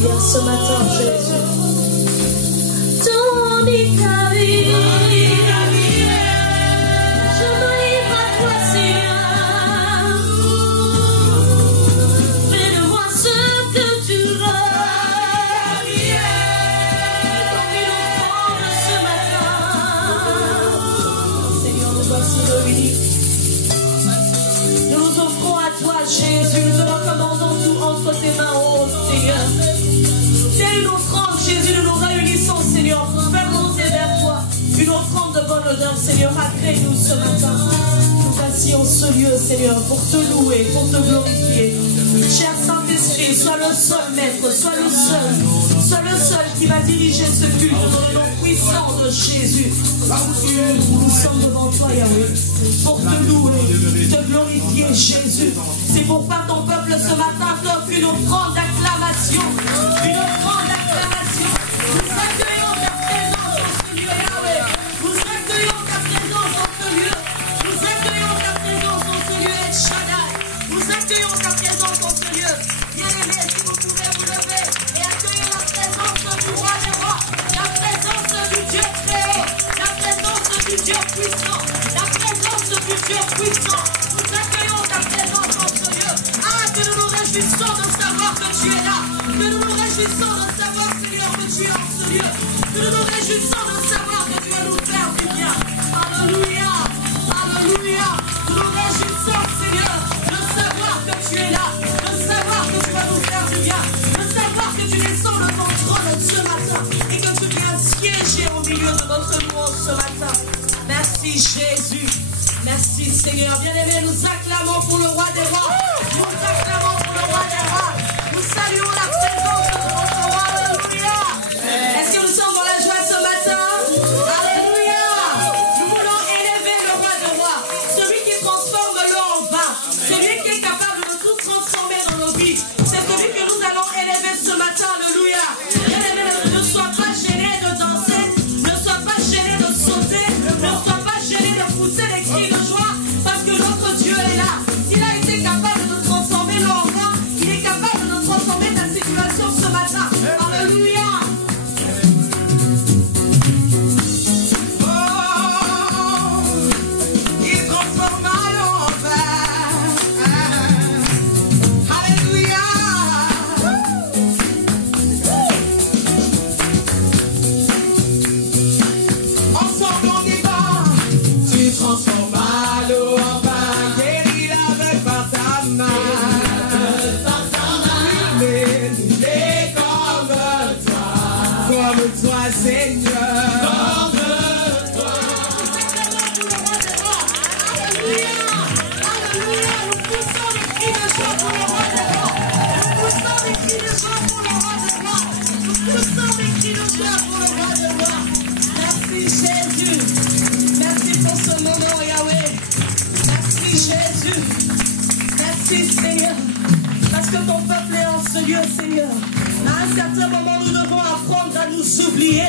Alléluia, ce matin, Jésus. Tony Kavi, je me livre à toi, Seigneur. Fais de moi ce que tu veux. Comme une offrande ce matin. Seigneur, nous voici réunis. Nous nous offrons à toi, Jésus. Nous te recommandons tout entre tes mains, oh Seigneur. C'est une offrande, Jésus. Nous nous réunissons, Seigneur, pour faire monter vers toi une offrande de bonne odeur, Seigneur. Agrée-nous ce matin. Nous assis en ce lieu, Seigneur, pour te louer, pour te glorifier. Cher Saint-Esprit, sois le seul maître, sois le seul qui va diriger ce culte dans le nom puissant de Jésus. Nous sommes devant toi, Yahweh, pour te louer, te glorifier, Jésus. C'est pourquoi ton peuple ce matin t'offre une offrande d'acclamation. Une offrande d'acclamation. Nous accueillons ta présence dans ce lieu, Yahweh. Nous accueillons ta présence dans ce lieu. Nous accueillons ta présence dans ce lieu, El Shaddai. Nous accueillons ta présence dans ce lieu. Bien-aimés, si vous pouvez vous lever et accueillir la présence du roi des rois, la présence du Dieu très haut, la présence du Dieu puissant, la présence du Dieu puissant. Nous accueillons ta présence dans ce lieu. Ah, que nous nous réjouissons de savoir que tu es là. Que nous nous réjouissons de savoir, Seigneur, que tu es en ce lieu. Que nous nous réjouissons de savoir que tu vas nous faire du bien. Alléluia, alléluia. Nous nous réjouissons, Seigneur, de savoir que tu es là, de savoir que tu vas nous faire du bien, de savoir que tu descends de ton trône ce matin et que tu viens siéger au milieu de notre monde ce matin. Merci Jésus. Merci Seigneur. Bien-aimés, nous acclamons pour le roi des rois. Nous acclamons pour le roi des rois. Nous saluons la présence de notre roi. Alléluia. Est-ce que nous sommes dans la joie ce matin? Alléluia. Nous voulons élever le roi des rois. Celui qui transforme l'eau en vin. Celui qui est capable de tout transformer dans nos vies. C'est celui que nous allons élever ce matin. Alléluia. Bien-aimés, ne sois pas gêné de danser. Ne sois pas gêné de sauter. Ne sois pas gêné de pousser des cris de joie. Parce que notre Dieu est là. S'il a été capable de transformer l'eau en vin, il est capable de transformer ta situation ce matin. Alléluia. Il transforma l'eau en vin. Alléluia. Ensemble on y va. Tu transformas l'eau en vin. Guéris l'aveugle par ta main. Illuminé comme toi, Seigneur. Alléluia. Alléluia. Nous poussons les cris de joie pour le roi des rois. Nous poussons les cris de joie pour le roi des rois. Nous poussons les cris de joie pour le roi des rois. Merci Jésus. Merci pour ce moment, Yahweh. Merci Jésus. Merci Seigneur. Parce que ton peuple est en ce lieu, Seigneur. À un certain moment, nous devons apprendre à nous oublier.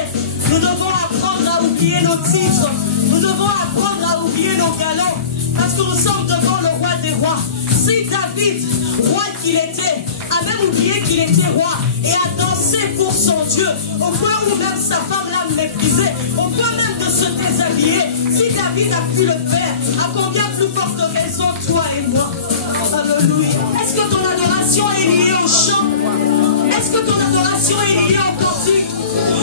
Nous devons apprendre à oublier nos titres. Nous devons apprendre à oublier nos galons. Parce que nous sommes devant le roi des rois. Si David, roi qu'il était, a même oublié qu'il était roi et a dansé pour son Dieu, au point où même sa femme l'a méprisé, au point même de se déshabiller, si David a pu le faire, à combien plus forte raison toi et moi? Alléluia. Est-ce que ton adoration est liée au chant? Est-ce que ton adoration est liée au cantique?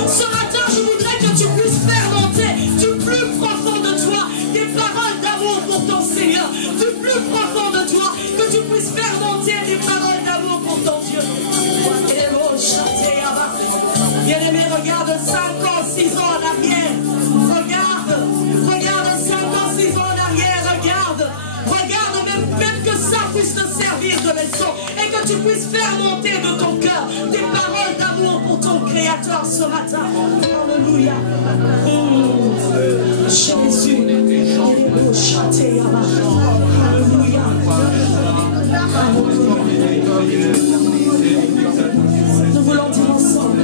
Ce matin, je voudrais que tu puisses faire monter du plus profond de toi des paroles d'amour pour ton Seigneur. Du plus profond de toi, que tu puisses faire monter des paroles d'amour pour ton Dieu. Bien-aimé, regarde 5 ans, 6 ans en arrière. Regarde 5 ans, 6 ans en arrière. Regarde même que ça puisse te servir de leçon et que tu puisses faire monter de ton cœur des paroles d'amour pour ton Créateur ce matin. Alléluia. Jésus. Alléluia. Nous voulons dire ensemble.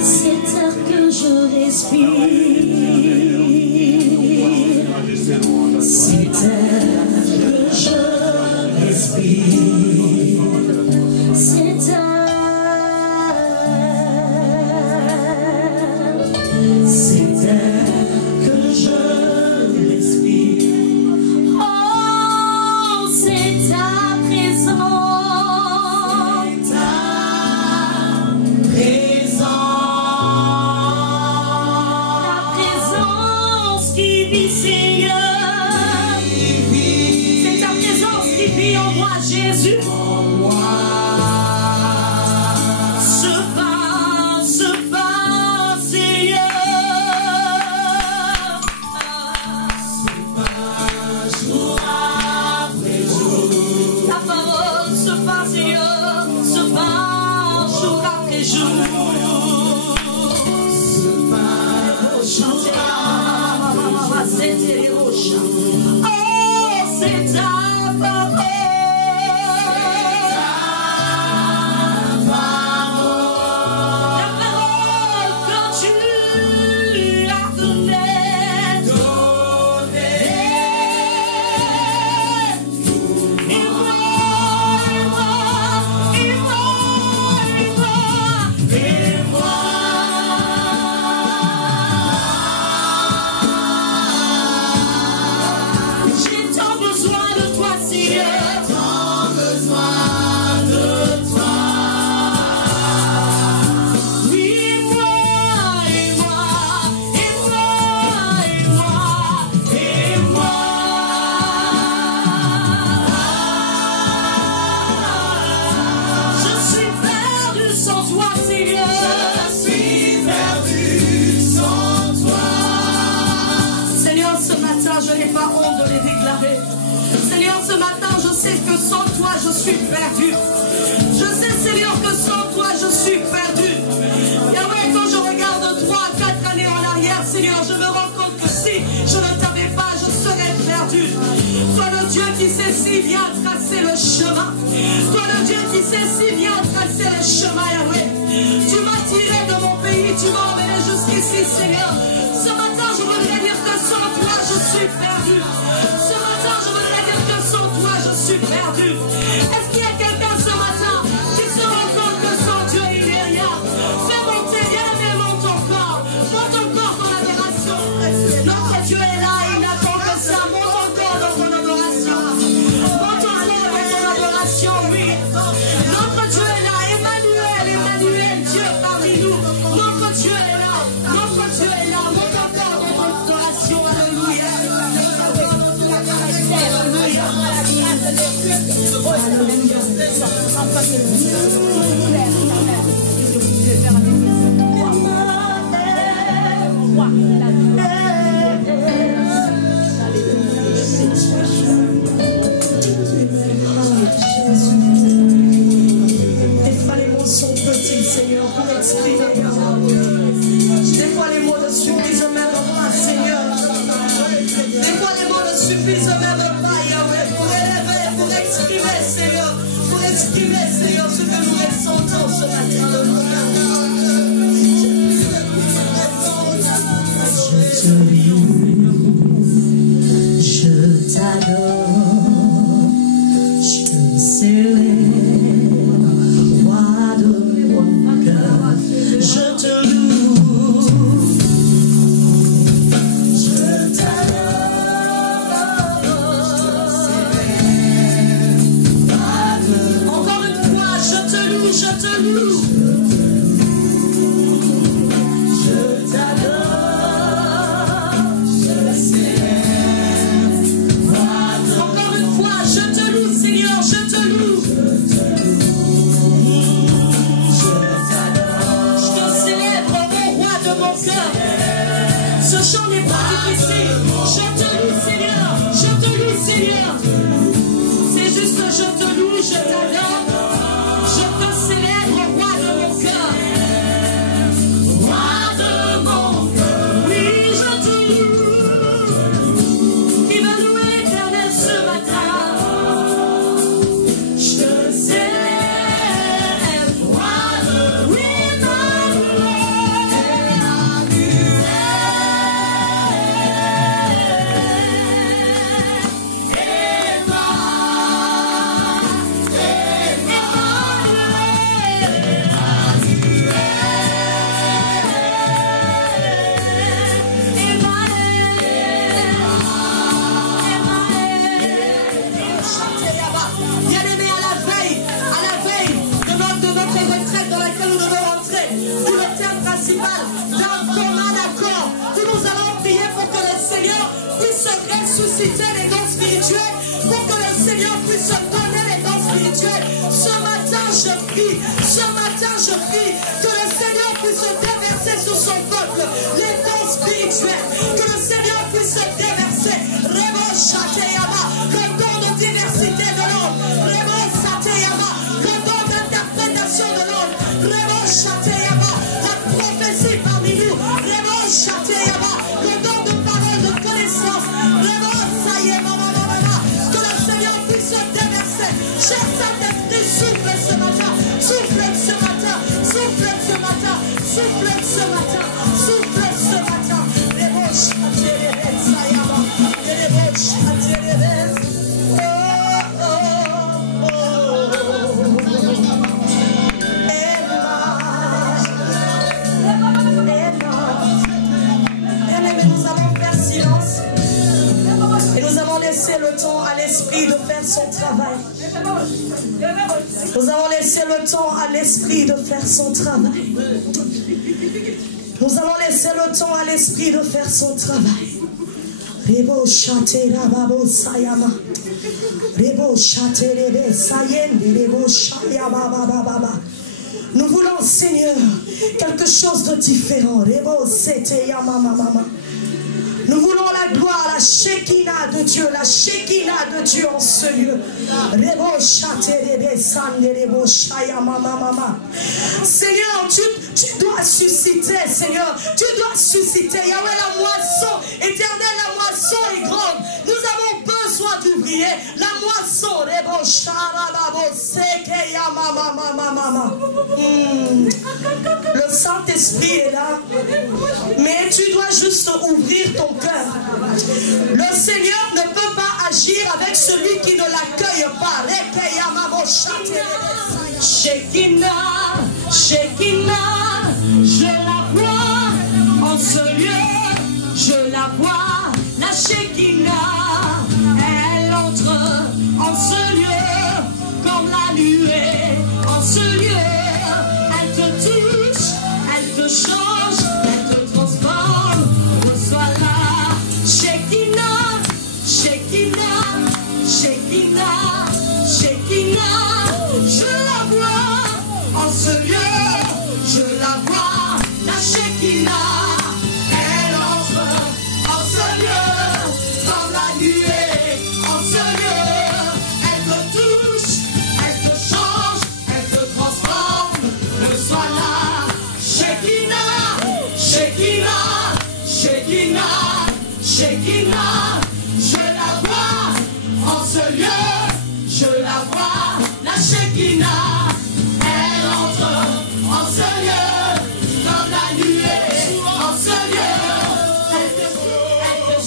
Cet air que je respire, cet air que je respire, cet air Jésus. ressusciter les dons spirituels pour que le Seigneur puisse se donner les dons je prie que le Seigneur puisse se déverser sur son peuple les dons spirituels, que le Seigneur puisse se déverser Rebo Shateyama, le don de diversité de l'homme, Rebo Sateyama, le don d'interprétation de l'homme, Rebo Shateyama, la prophétie parmi nous, Rebo Shateyama, le don de parole de connaissance, Rebo Sayema, que le Seigneur puisse se déverser. Cher Saint-Esprit, souffle ce matin, souffle ce matin, souffle ce matin, souffle ce matin, souffle ce matin. Rebo Shateyama, Sayama, Rebo Shateyama. Nous allons faire silence et nous allons laisser le temps à l'esprit de faire son travail. Nous allons laisser le temps à l'esprit de faire son travail. Nous allons laisser le temps à l'esprit de faire son travail. Rebo chate rababo sayama. Rebo chate rebe sayende rebo shayaba baba. Nous voulons, Seigneur, quelque chose de différent. Rebo sete yama mama. Nous voulons la gloire, la Shekinah de Dieu, la Shekinah de Dieu en ce lieu. Seigneur, tu dois susciter, Seigneur, tu dois susciter. Yahweh, la moisson, éternelle, la moisson est grande. Nous avons besoin d'ouvriers. La moisson, le Saint-Esprit est là, mais tu dois juste ouvrir ton cœur. Le Seigneur ne peut pas agir avec celui qui ne l'accueille pas. Shekinah, Shekinah, je la vois en ce lieu, je la vois, la Shekinah, elle entre en ce lieu, comme la nuée, en ce lieu, elle te touche, elle te change, elle te transforme, reçois la Shekinah, Shekinah, Shekinah, Shekinah, je la vois en ce lieu, je la vois, la Shekinah, elle entre en ce lieu, comme la nuée, en ce lieu, elle te touche, elle te change, elle te transforme, reçois la Shekinah, Shekinah, Shekinah, Shekinah, je la vois en ce lieu, je la vois, la Shekinah, elle entre en ce lieu, comme la nuée, en ce lieu, elle te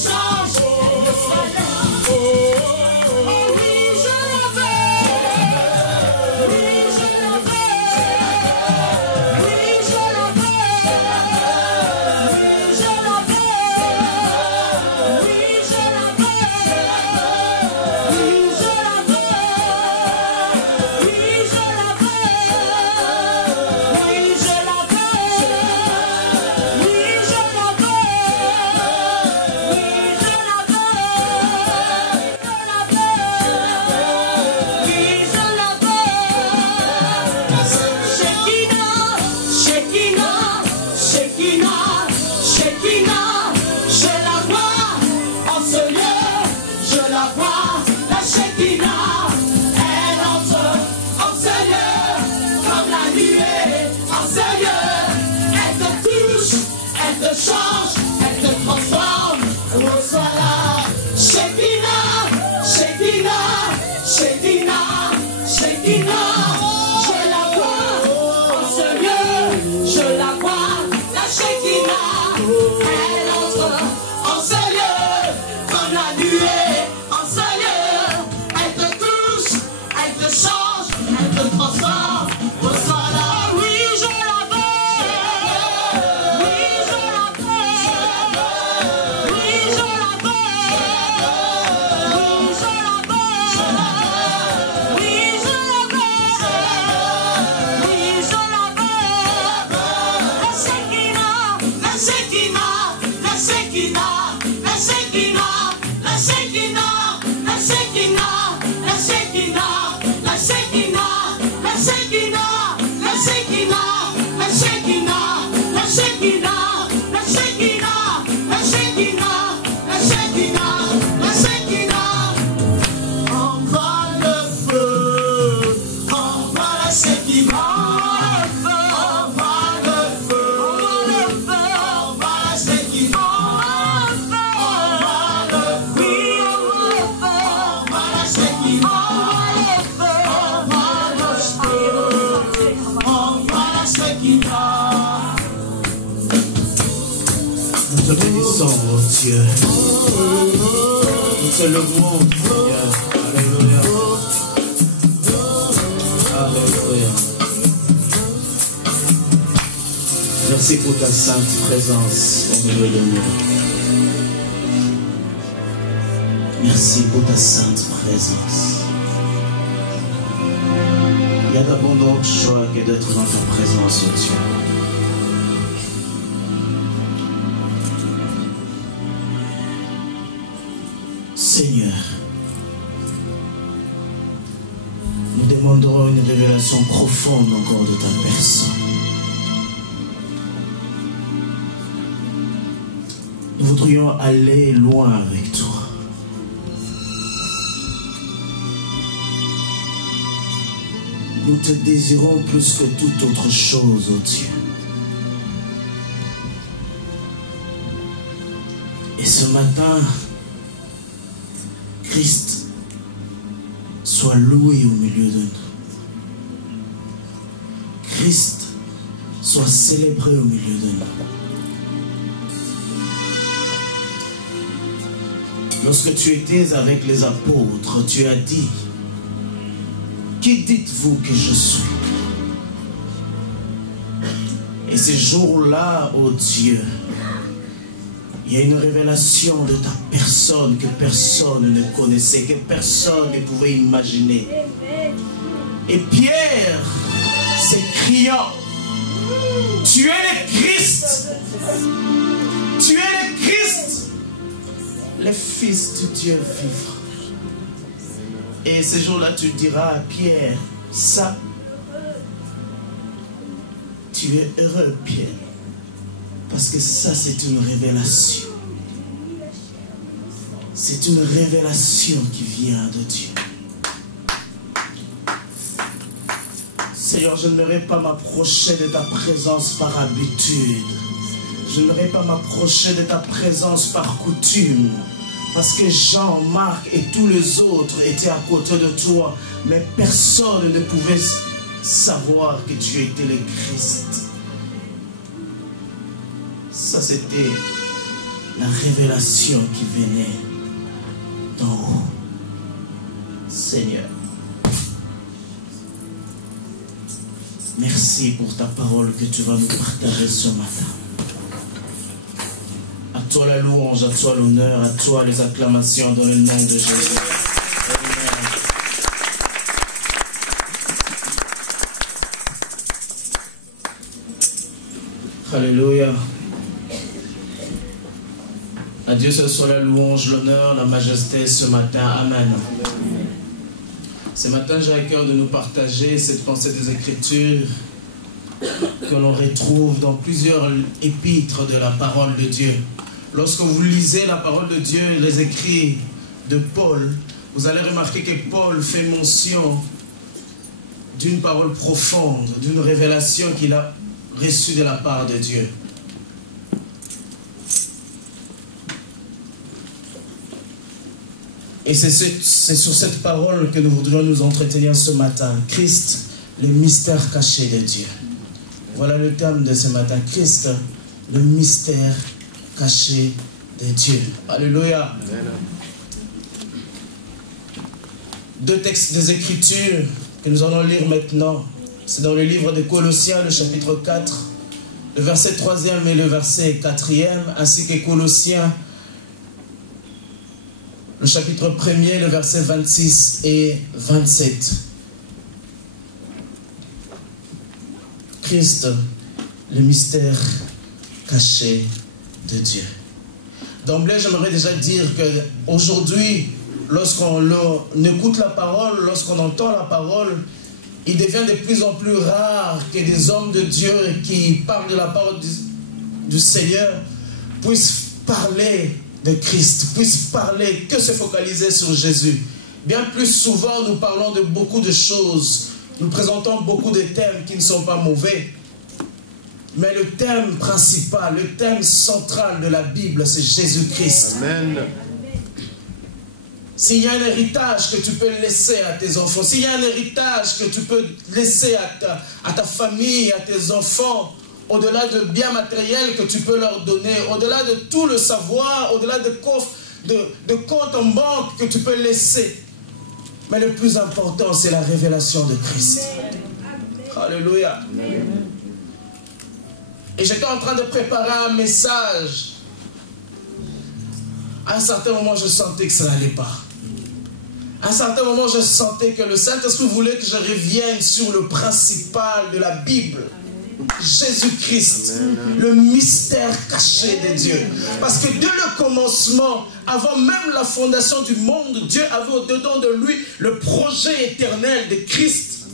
change, elle te soigne. Oh oui, je la veux, oui, je la veux, oui, je la veux, oui, je la veux, oui, je la veux, oui, je la veux, oui, je la veux, oui, je la veux, oui, je la veux, oui, je la veux, oui, je la veux. Shekinah, Shekinah, Shekinah, Shekinah, je la vois en ce lieu, je la vois, la Shekinah, elle entre en ce lieu, comme la nuée, en ce lieu, elle te touche, elle te change, elle te transforme, reçois la Shekinah, Shekinah, Shekinah, Shekinah, je la vois en ce lieu, je la vois, la Shekinah, elle entre en ce lieu, comme la nuée, en ce lieu, elle te touche, elle te change, elle te transforme, reçois la, oui, je la veux, oui, je la veux, oui, je la veux, oui, je la veux, oui, je la veux, te bénissons, oh Dieu. Nous te louons, Seigneur. Alléluia. Alléluia. Merci pour ta sainte présence au milieu de nous. Merci pour ta sainte présence. Il y a d'abondantes joies que d'être dans ta présence, oh Dieu. Seigneur, nous demanderons une révélation profonde encore de ta personne. Nous voudrions aller loin avec toi. Nous te désirons plus que toute autre chose, oh Dieu. Et ce matin, Christ soit loué au milieu de nous. Christ soit célébré au milieu de nous. Lorsque tu étais avec les apôtres, tu as dit: qui dites-vous que je suis? Et ces jours-là, oh Dieu, il y a une révélation de ta personne que personne ne connaissait, que personne ne pouvait imaginer. Et Pierre, s'écriant: tu es le Christ! Tu es le Christ! Le Fils du Dieu vivant. Et ce jour-là, tu diras à Pierre, ça, tu es heureux, Pierre. Parce que ça, c'est une révélation. C'est une révélation qui vient de Dieu. Seigneur, je ne vais pas m'approcher de ta présence par habitude. Je ne vais pas m'approcher de ta présence par coutume. Parce que Jean, Marc et tous les autres étaient à côté de toi. Mais personne ne pouvait savoir que tu étais le Christ. Ça, c'était la révélation qui venait d'en haut. Seigneur, merci pour ta parole que tu vas nous partager ce matin. À toi la louange, à toi l'honneur, à toi les acclamations dans le nom de Jésus. Amen. Alléluia. À Dieu ce soit la louange, l'honneur, la majesté ce matin. Amen. Ce matin, j'ai à cœur de nous partager cette pensée des Écritures que l'on retrouve dans plusieurs épîtres de la parole de Dieu. Lorsque vous lisez la parole de Dieu, les écrits de Paul, vous allez remarquer que Paul fait mention d'une parole profonde, d'une révélation qu'il a reçue de la part de Dieu. Et c'est sur cette parole que nous voudrions nous entretenir ce matin. Christ, le mystère caché de Dieu. Voilà le thème de ce matin. Christ, le mystère caché de Dieu. Alléluia. Amen. Deux textes des Écritures que nous allons lire maintenant. C'est dans le livre de Colossiens, le chapitre 4, le verset 3e et le verset 4e, ainsi que Colossiens, le chapitre 1er, le verset 26 et 27. Christ, le mystère caché de Dieu. D'emblée, j'aimerais déjà dire qu'aujourd'hui, lorsqu'on écoute la parole, lorsqu'on entend la parole, il devient de plus en plus rare que des hommes de Dieu qui parlent de la parole du Seigneur puissent parler de Christ, puissent parler, que se focaliser sur Jésus. Bien plus souvent, nous parlons de beaucoup de choses. Nous présentons beaucoup de thèmes qui ne sont pas mauvais. Mais le thème principal, le thème central de la Bible, c'est Jésus-Christ. Amen. S'il y a un héritage que tu peux laisser à tes enfants, s'il y a un héritage que tu peux laisser à ta famille, à tes enfants, au-delà de biens matériels que tu peux leur donner, au-delà de tout le savoir, au-delà de coffres, de comptes en banque que tu peux laisser. Mais le plus important, c'est la révélation de Christ. Alléluia. Et j'étais en train de préparer un message. À un certain moment, je sentais que ça n'allait pas. À un certain moment, je sentais que le Saint-Esprit voulait que je revienne sur le principal de la Bible. Jésus-Christ, le mystère caché de Dieu. Parce que dès le commencement, avant même la fondation du monde, Dieu avait au-dedans de lui le projet éternel de Christ.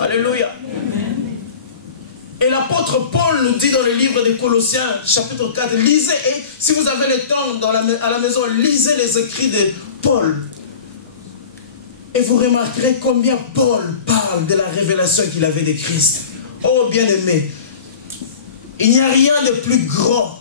Alléluia. Et l'apôtre Paul nous dit dans le livre des Colossiens, chapitre 4, lisez, et si vous avez le temps à la maison, lisez les écrits de Paul. Et vous remarquerez combien Paul parle de la révélation qu'il avait de Christ. Oh bien-aimé, il n'y a rien de plus grand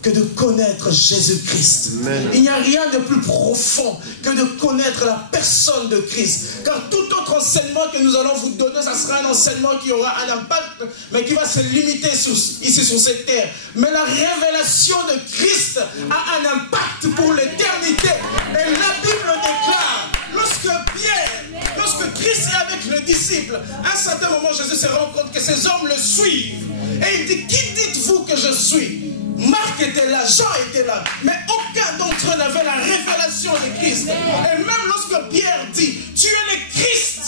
que de connaître Jésus-Christ. Il n'y a rien de plus profond que de connaître la personne de Christ. Car tout autre enseignement que nous allons vous donner, ça sera un enseignement qui aura un impact, mais qui va se limiter ici sur cette terre. Mais la révélation de Christ a un impact pour l'éternité. Et la Bible déclare, lorsque Christ est avec le disciple, à un certain moment, Jésus se rend compte que ces hommes le suivent. Et il dit, qui dites-vous que je suis? Marc était là, Jean était là, mais aucun d'entre eux n'avait la révélation de Christ. Et même lorsque Pierre dit, tu es le Christ,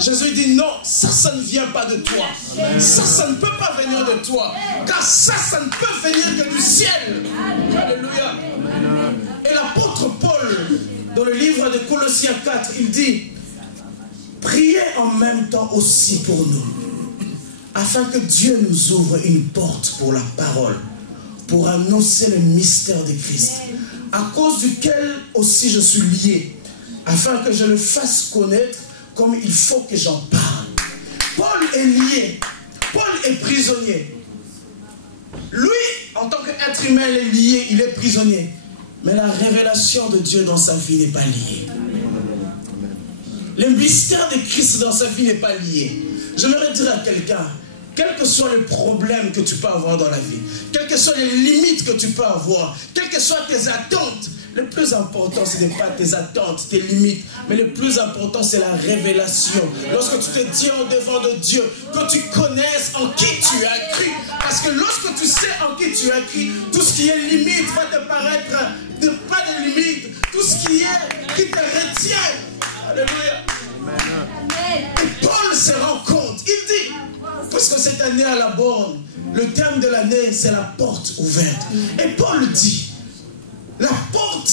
Jésus dit, non, ça ne vient pas de toi. Ça ne peut pas venir de toi. Car ça ne peut venir que du ciel. Alléluia. Et l'apôtre Paul, dans le livre de Colossiens 4, il dit, priez en même temps aussi pour nous, afin que Dieu nous ouvre une porte pour la parole, pour annoncer le mystère de Christ, à cause duquel aussi je suis lié, afin que je le fasse connaître comme il faut que j'en parle. Paul est lié, Paul est prisonnier. Lui, en tant qu'être humain, il est lié, il est prisonnier. Mais la révélation de Dieu dans sa vie n'est pas liée. Le mystère de Christ dans sa vie n'est pas lié. J'aimerais dire à quelqu'un, quels que soient les problèmes que tu peux avoir dans la vie, quelles que soient les limites que tu peux avoir, quelles que soient tes attentes, le plus important, ce n'est pas tes attentes, tes limites, mais le plus important, c'est la révélation. Lorsque tu te tiens au devant de Dieu, que tu connaisses en qui tu as cru. Parce que lorsque tu sais en qui tu as cru, tout ce qui est limite va te paraître pas de limite. Tout ce qui te retient. Alléluia. Et Paul se rend compte, il dit, parce que cette année à la borne, le thème de l'année, c'est la porte ouverte. Et Paul dit, la porte,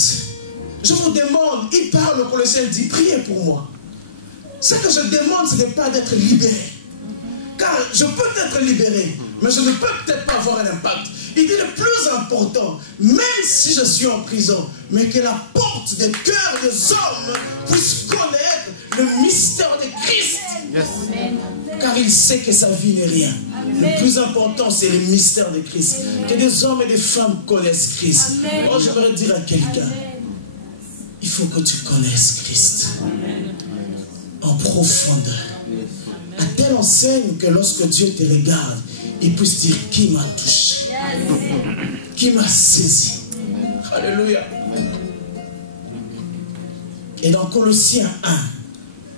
je vous demande, il parle au Colossiens, il dit, priez pour moi. Ce que je demande, ce n'est pas d'être libéré. Car je peux être libéré, mais je ne peux peut-être pas avoir un impact. Il dit le plus important, même si je suis en prison, mais que la porte des cœurs des hommes puisse connaître le mystère de Christ. Yes. Car il sait que sa vie n'est rien. Le plus important, c'est le mystère de Christ. Que des hommes et des femmes connaissent Christ. Oh, je voudrais dire à quelqu'un, il faut que tu connaisses Christ en profondeur. À telle enseigne que lorsque Dieu te regarde, il puisse dire qui m'a touché, qui m'a saisi. Alléluia. Et dans Colossiens 1,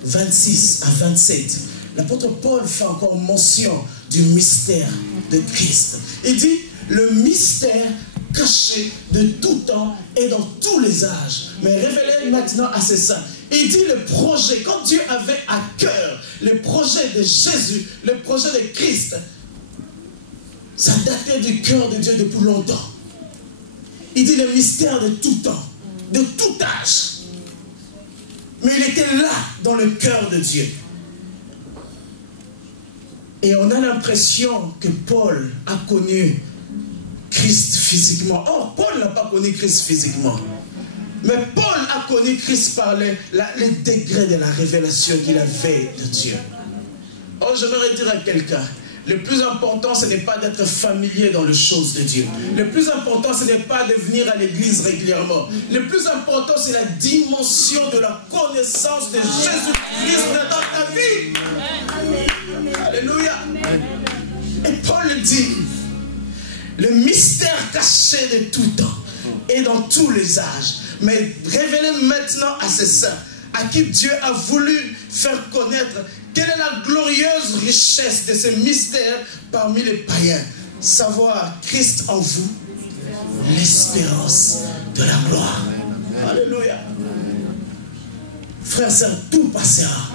26 à 27, l'apôtre Paul fait encore mention du mystère de Christ. Il dit, le mystère caché de tout temps et dans tous les âges, mais révélé maintenant à ses saints. Il dit le projet, quand Dieu avait à cœur le projet de Jésus, le projet de Christ, ça datait du cœur de Dieu depuis longtemps. Il dit le mystère de tout temps, de tout âge. Mais il était là dans le cœur de Dieu. Et on a l'impression que Paul a connu Christ physiquement. Or, Paul n'a pas connu Christ physiquement. Mais Paul a connu Christ par les degrés de la révélation qu'il avait de Dieu. Or, j'aimerais dire à quelqu'un, le plus important, ce n'est pas d'être familier dans les choses de Dieu. Le plus important, ce n'est pas de venir à l'église régulièrement. Le plus important, c'est la dimension de la connaissance de Jésus-Christ dans ta vie. Alléluia. Et Paul dit, Le mystère caché de tout temps et dans tous les âges, mais révélé maintenant à ses saints, à qui Dieu a voulu faire connaître quelle est la glorieuse richesse de ce mystère parmi les païens. Savoir Christ en vous, l'espérance de la gloire. Alléluia. Frères, sœurs, tout passera.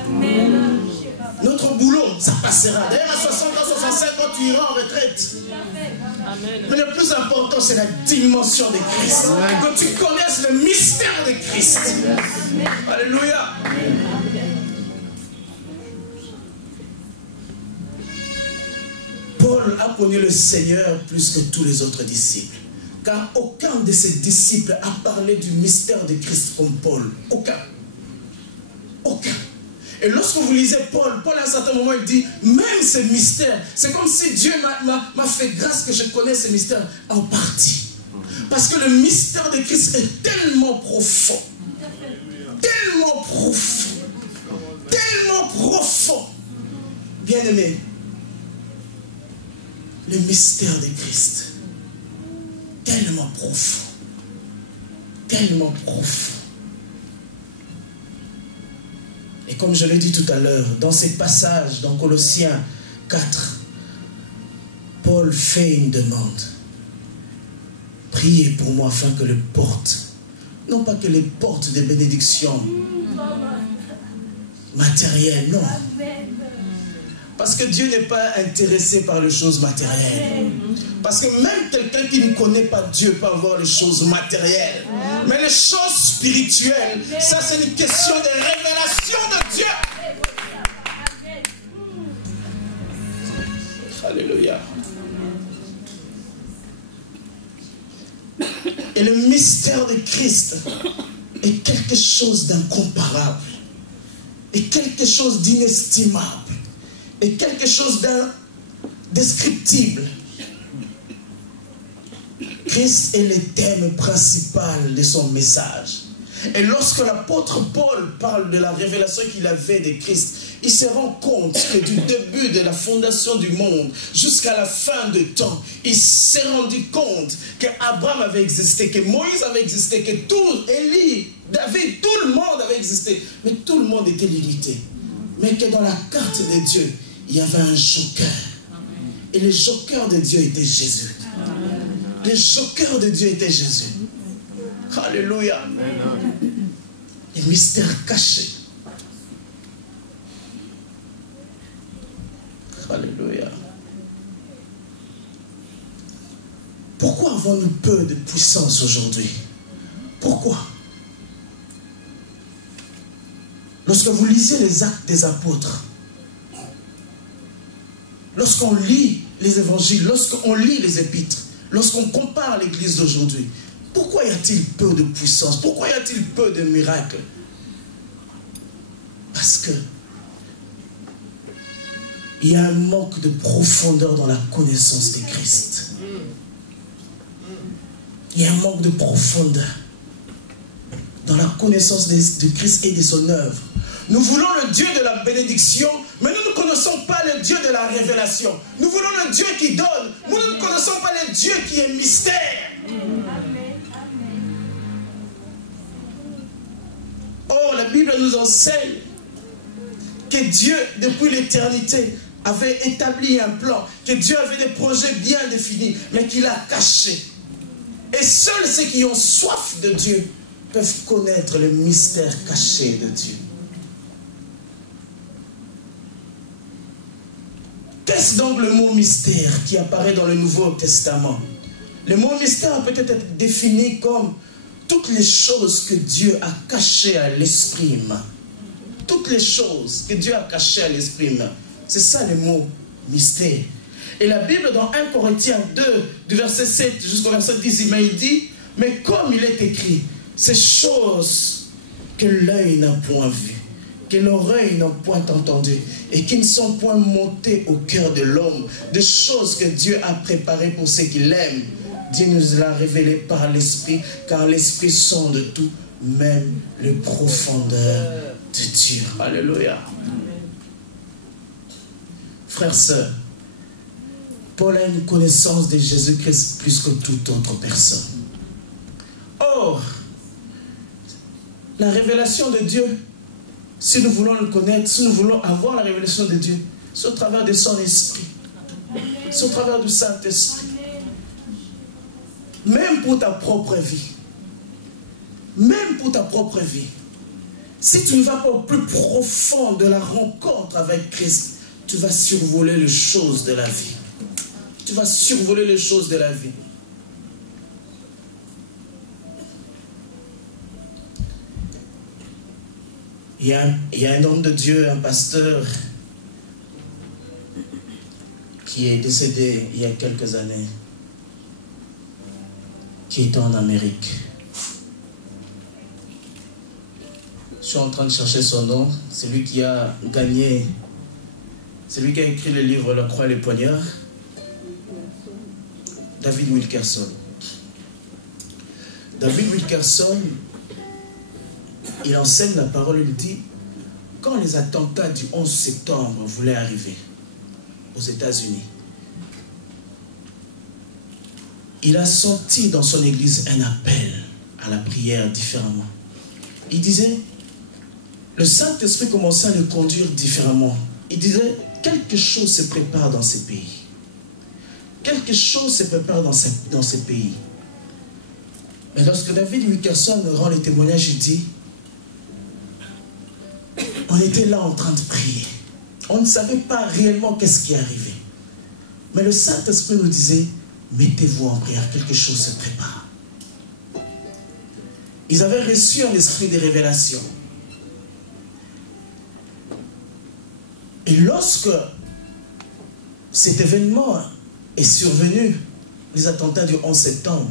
Notre boulot, ça passera. D'ailleurs, à 60 ans, 65 ans, tu iras en retraite. Mais le plus important, c'est la dimension de Christ. Que tu connaisses le mystère de Christ. Alléluia. Paul a connu le Seigneur plus que tous les autres disciples. Car aucun de ses disciples a parlé du mystère de Christ comme Paul. Aucun. Aucun. Et lorsque vous lisez Paul, à un certain moment, il dit, même ce mystère, c'est comme si Dieu m'a fait grâce que je connais ce mystère en partie. Parce que le mystère de Christ est tellement profond. Tellement profond. Tellement profond. Bien-aimé, le mystère de Christ, tellement profond. Tellement profond. Et comme je l'ai dit tout à l'heure, dans ces passages, dans Colossiens 4, Paul fait une demande. Priez pour moi afin que les portes, non pas que les portes des bénédictions matérielles, non. Parce que Dieu n'est pas intéressé par les choses matérielles. Parce que même quelqu'un qui ne connaît pas Dieu peut avoir les choses matérielles. Mais les choses spirituelles, ça c'est une question de révélation de Dieu. Alléluia. Et le mystère de Christ est quelque chose d'incomparable. Et quelque chose d'inestimable. Et quelque chose d'indescriptible. Christ est le thème principal de son message. Et lorsque l'apôtre Paul parle de la révélation qu'il avait de Christ, il se rend compte que du début de la fondation du monde jusqu'à la fin du temps, il s'est rendu compte qu'Abraham avait existé, que Moïse avait existé, que tout, Élie, David, tout le monde avait existé. Mais tout le monde était limité. Mais que dans la carte de Dieu, il y avait un joker. Et le joker de Dieu était Jésus. Le joker de Dieu était Jésus. Alléluia. Les mystères cachés. Alléluia. Pourquoi avons-nous peu de puissance aujourd'hui? Pourquoi? Lorsque vous lisez les actes des apôtres, lorsqu'on lit les évangiles, lorsqu'on lit les épîtres, lorsqu'on compare l'église d'aujourd'hui, pourquoi y a-t-il peu de puissance? Pourquoi y a-t-il peu de miracles? Parce que il y a un manque de profondeur dans la connaissance de Christ. Il y a un manque de profondeur dans la connaissance de Christ et de son œuvre. Nous voulons le Dieu de la bénédiction, mais nous ne connaissons pas le Dieu de la révélation. Nous voulons le Dieu qui donne, nous ne connaissons pas le Dieu qui est mystère. Or, la Bible nous enseigne que Dieu, depuis l'éternité, avait établi un plan, que Dieu avait des projets bien définis, mais qu'il a cachés. Et seuls ceux qui ont soif de Dieu peuvent connaître le mystère caché de Dieu. Qu'est-ce donc le mot mystère qui apparaît dans le Nouveau Testament? Le mot mystère peut être défini comme toutes les choses que Dieu a cachées à l'esprit humain. Toutes les choses que Dieu a cachées à l'esprit humain. C'est ça le mot mystère. Et la Bible dans 1 Corinthiens 2, du verset 7 jusqu'au verset 10, il dit, mais comme il est écrit, ces choses que l'œil n'a point vues, que l'oreille n'a point entendu et qui ne sont point montées au cœur de l'homme, des choses que Dieu a préparées pour ceux qui l'aiment. Dieu nous l'a révélé par l'Esprit, car l'Esprit sonde tout, même les profondeurs de Dieu. Alléluia. Frères, sœurs, Paul a une connaissance de Jésus-Christ plus que toute autre personne. Or, la révélation de Dieu, si nous voulons le connaître, si nous voulons avoir la révélation de Dieu, c'est au travers de son esprit. C'est au travers du Saint-Esprit. Même pour ta propre vie. Même pour ta propre vie. Si tu ne vas pas au plus profond de la rencontre avec Christ, tu vas survoler les choses de la vie. Tu vas survoler les choses de la vie. Il y a un homme de Dieu, un pasteur, qui est décédé il y a quelques années, qui était en Amérique. Je suis en train de chercher son nom. C'est lui qui a gagné, c'est lui qui a écrit le livre La Croix et les Poignards. David Wilkerson. David Wilkerson, il enseigne la parole, il dit, quand les attentats du 11 septembre voulaient arriver aux États-Unis, il a senti dans son église un appel à la prière différemment. Il disait, le Saint-Esprit commençait à le conduire différemment. Il disait, quelque chose se prépare dans ces pays. Quelque chose se prépare dans ces pays. Mais lorsque David Wilkerson rend le témoignage, il dit, on était là en train de prier. On ne savait pas réellement qu'est-ce qui arrivait. Mais le Saint-Esprit nous disait, mettez-vous en prière, quelque chose se prépare. Ils avaient reçu un esprit de révélation. Et lorsque cet événement est survenu, les attentats du 11 septembre,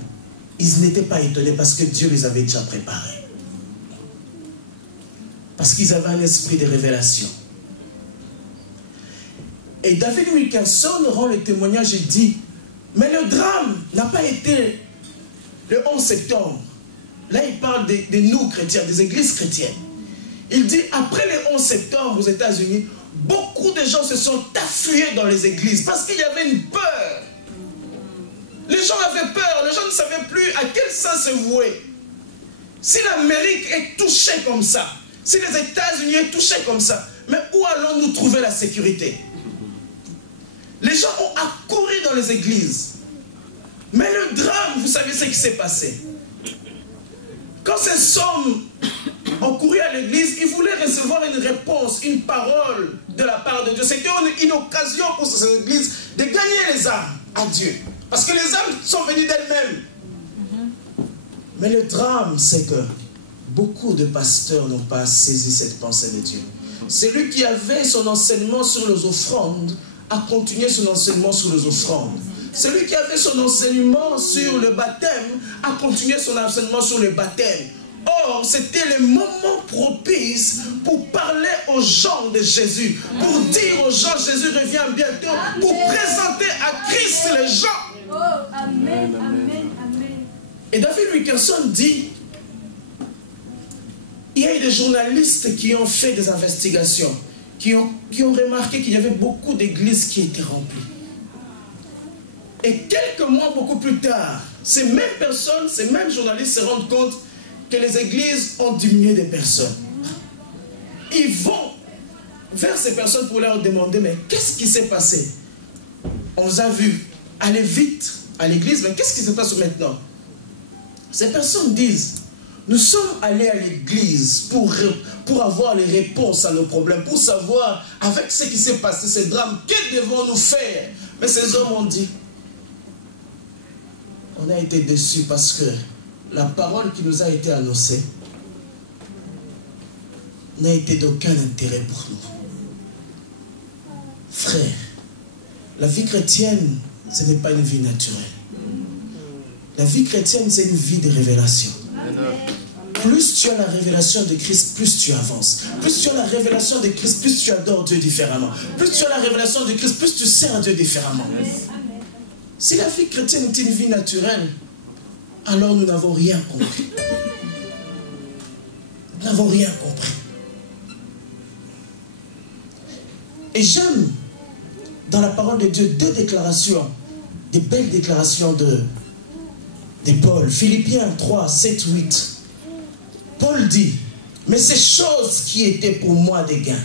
ils n'étaient pas étonnés parce que Dieu les avait déjà préparés. Parce qu'ils avaient un esprit de révélation. Et David Wilkerson rend le témoignage et dit, mais le drame n'a pas été le 11 septembre. Là, il parle de nous chrétiens, des églises chrétiennes. Il dit, après le 11 septembre aux États-Unis, beaucoup de gens se sont afflués dans les églises parce qu'il y avait une peur. Les gens avaient peur, les gens ne savaient plus à quel sens se vouer. Si l'Amérique est touchée comme ça, si les États-Unis sont touchés comme ça, mais où allons-nous trouver la sécurité? Les gens ont accouru dans les églises. Mais le drame, vous savez ce qui s'est passé. Quand ces hommes ont couru à l'église, ils voulaient recevoir une réponse, une parole de la part de Dieu. C'était une occasion pour ces églises de gagner les âmes à Dieu. Parce que les âmes sont venues d'elles-mêmes. Mais le drame, c'est que beaucoup de pasteurs n'ont pas saisi cette pensée de Dieu. Celui qui avait son enseignement sur les offrandes a continué son enseignement sur les offrandes. Celui qui avait son enseignement sur le baptême a continué son enseignement sur le baptême. Or, c'était le moment propice pour parler aux gens de Jésus, pour dire aux gens Jésus revient bientôt, pour présenter à Christ les gens. Oh, amen, amen, amen. Et David Wilkerson dit, il y a eu des journalistes qui ont fait des investigations, qui ont remarqué qu'il y avait beaucoup d'églises qui étaient remplies. Et quelques mois beaucoup plus tard, ces mêmes personnes, ces mêmes journalistes se rendent compte que les églises ont diminué de personnes. Ils vont vers ces personnes pour leur demander, mais qu'est-ce qui s'est passé? On vous a vu aller vite à l'église, mais qu'est-ce qui se passe maintenant? Ces personnes disent, nous sommes allés à l'église pour avoir les réponses à nos problèmes, pour savoir avec ce qui s'est passé, ce drame, que devons-nous faire? Mais ces hommes ont dit, on a été déçus parce que la parole qui nous a été annoncée n'a été d'aucun intérêt pour nous. Frère, la vie chrétienne, ce n'est pas une vie naturelle. La vie chrétienne, c'est une vie de révélation. Plus tu as la révélation de Christ, plus tu avances. Plus tu as la révélation de Christ, plus tu adores Dieu différemment. Plus tu as la révélation de Christ, plus tu sers Dieu différemment. Si la vie chrétienne est une vie naturelle, alors nous n'avons rien compris. Nous n'avons rien compris. Et j'aime dans la parole de Dieu 2 déclarations, des belles déclarations de Paul. Philippiens 3, 7, 8. Paul dit, mais ces choses qui étaient pour moi des gains,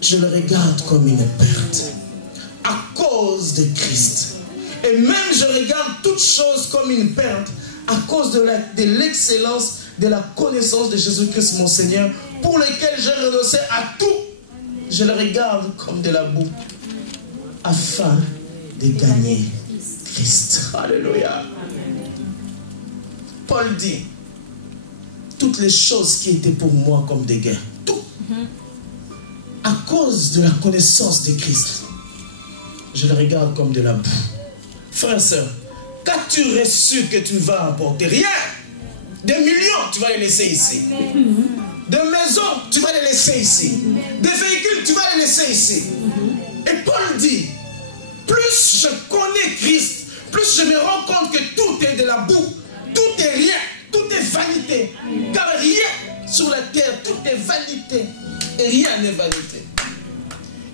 je les regarde comme une perte à cause de Christ. Et même je regarde toutes choses comme une perte à cause de l'excellence de la connaissance de Jésus-Christ mon Seigneur, pour lequel j'ai renoncé à tout. Je le regarde comme de la boue afin de gagner Christ. Alléluia. Paul dit, toutes les choses qui étaient pour moi comme des gains, tout, à cause de la connaissance de Christ, je le regarde comme de la boue. Frère, sœur, qu'as-tu reçu que tu vas emporter? Rien. Des millions, tu vas les laisser ici. Des maisons, tu vas les laisser ici. Des véhicules, tu vas les laisser ici. Et Paul dit, plus je connais Christ, plus je me rends compte que tout est de la boue, tout est rien, tout est vanité. Car rien sur la terre, tout est vanité. Et rien n'est vanité.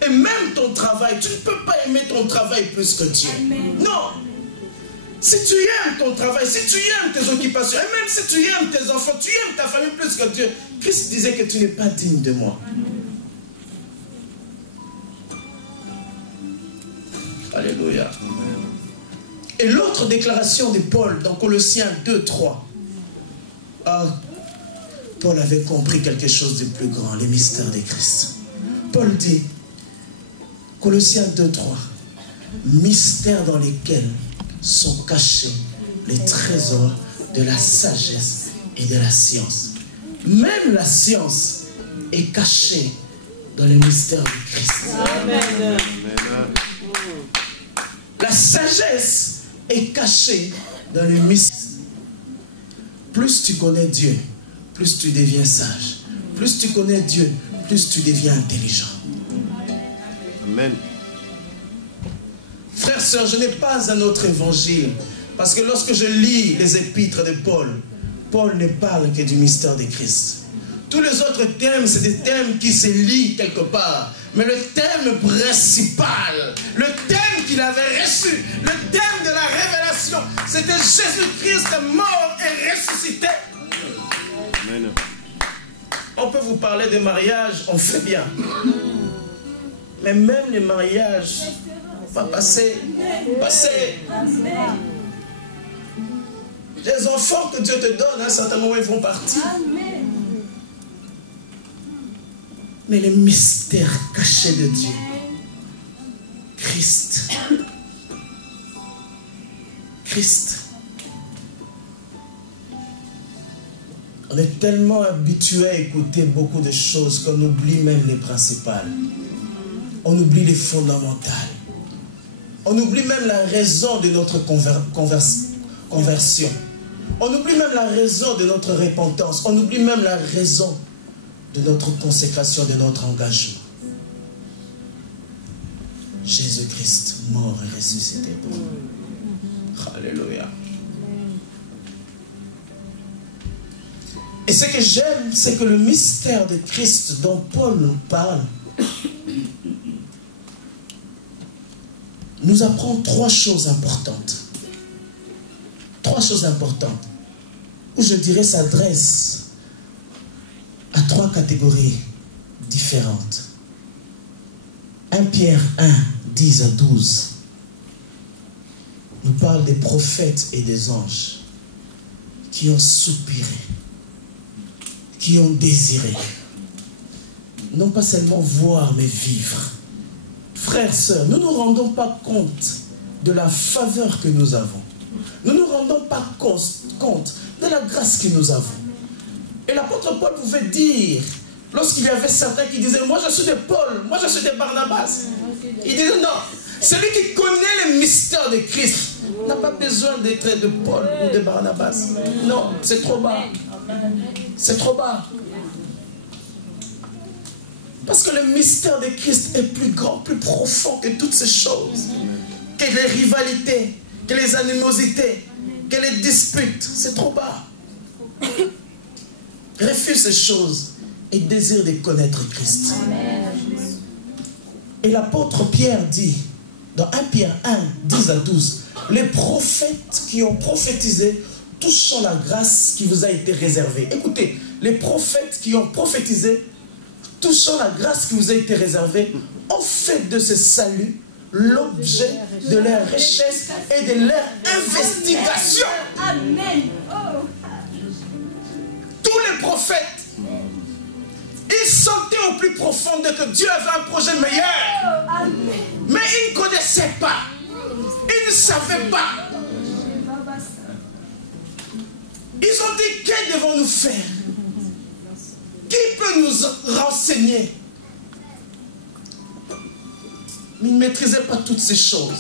Et même ton travail, tu ne peux pas aimer ton travail plus que Dieu. Non. Si tu aimes ton travail, si tu aimes tes occupations, et même si tu aimes tes enfants, tu aimes ta famille plus que Dieu, Christ disait que tu n'es pas digne de moi. Alléluia. Et l'autre déclaration de Paul dans Colossiens 2, 3. Paul avait compris quelque chose de plus grand, les mystères de Christ. Paul dit, Colossiens 2, 3, mystères dans lesquels sont cachés les trésors de la sagesse et de la science. Même la science est cachée dans les mystères de Christ. Amen. La sagesse est cachée dans les mystères. Plus tu connais Dieu, plus tu deviens sage. Plus tu connais Dieu, plus tu deviens intelligent. Amen. Frères, sœurs, je n'ai pas un autre évangile. Parce que lorsque je lis les épîtres de Paul, Paul ne parle que du mystère de Christ. Tous les autres thèmes, c'est des thèmes qui se lient quelque part. Mais le thème principal, le thème qu'il avait reçu, le thème de la révélation, c'était Jésus-Christ mort et ressuscité. Amen. On peut vous parler de mariage, on fait bien. Mais même les mariages va passer. Les enfants que Dieu te donne, à un certain moment, ils vont partir. Mais les mystères cachés de Dieu, Christ. On est tellement habitué à écouter beaucoup de choses qu'on oublie même les principales. On oublie les fondamentales. On oublie même la raison de notre conversion. On oublie même la raison de notre repentance. On oublie même la raison de notre consécration, de notre engagement. Jésus-Christ, mort et ressuscité pour nous. Alléluia. Et ce que j'aime, c'est que le mystère de Christ dont Paul nous parle nous apprend 3 choses importantes. 3 choses importantes. Où je dirais s'adresse à 3 catégories différentes. 1 Pierre 1, 10 à 12 nous parle des prophètes et des anges qui ont soupiré, qui ont désiré, non pas seulement voir, mais vivre. Frères, sœurs, nous ne nous rendons pas compte de la faveur que nous avons. Nous ne nous rendons pas compte de la grâce que nous avons. Et l'apôtre Paul pouvait dire, lorsqu'il y avait certains qui disaient, moi je suis de Paul, moi je suis de Barnabas. Il disait non, celui qui connaît le mystère de Christ n'a pas besoin d'être de Paul ou de Barnabas. Non, c'est trop bas. C'est trop bas. Parce que le mystère de Christ est plus grand, plus profond que toutes ces choses. Que les rivalités, que les animosités, que les disputes. C'est trop bas. Refuse ces choses et désire de connaître Christ. Et l'apôtre Pierre dit, dans 1 Pierre 1, 10 à 12, les prophètes qui ont prophétisé touchant la grâce qui vous a été réservée. Écoutez, les prophètes qui ont prophétisé touchant la grâce qui vous a été réservée ont fait de ce salut l'objet de leur richesse et de leur investigation. Amen. Tous les prophètes, ils sentaient au plus profond que Dieu avait un projet meilleur. Mais ils ne connaissaient pas. Ils ne savaient pas. Ils ont dit, que devons-nous faire? Qui peut nous renseigner? Mais ils ne maîtrisaient pas toutes ces choses.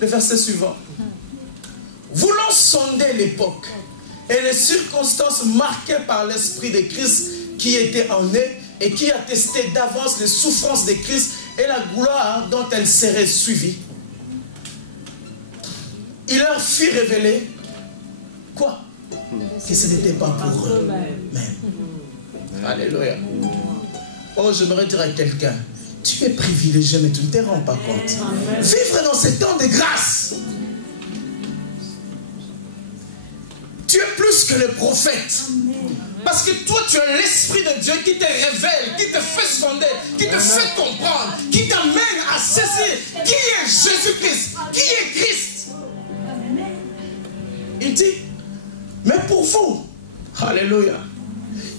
Le verset suivant. Voulant sonder l'époque et les circonstances marquées par l'Esprit de Christ qui était en eux et qui attestait d'avance les souffrances de Christ et la gloire dont elles seraient suivies, il leur fit révéler quoi? Que ce n'était pas pour eux-mêmes. Alléluia. Oh, j'aimerais dire à quelqu'un, tu es privilégié, mais tu ne te rends pas compte. Vivre dans ces temps de grâce. Tu es plus que le prophète. Parce que toi, tu as l'Esprit de Dieu qui te révèle, qui te fait sonder, qui te fait comprendre, qui t'amène à saisir qui est Jésus-Christ, qui est Christ. Il dit, mais pour vous, alléluia,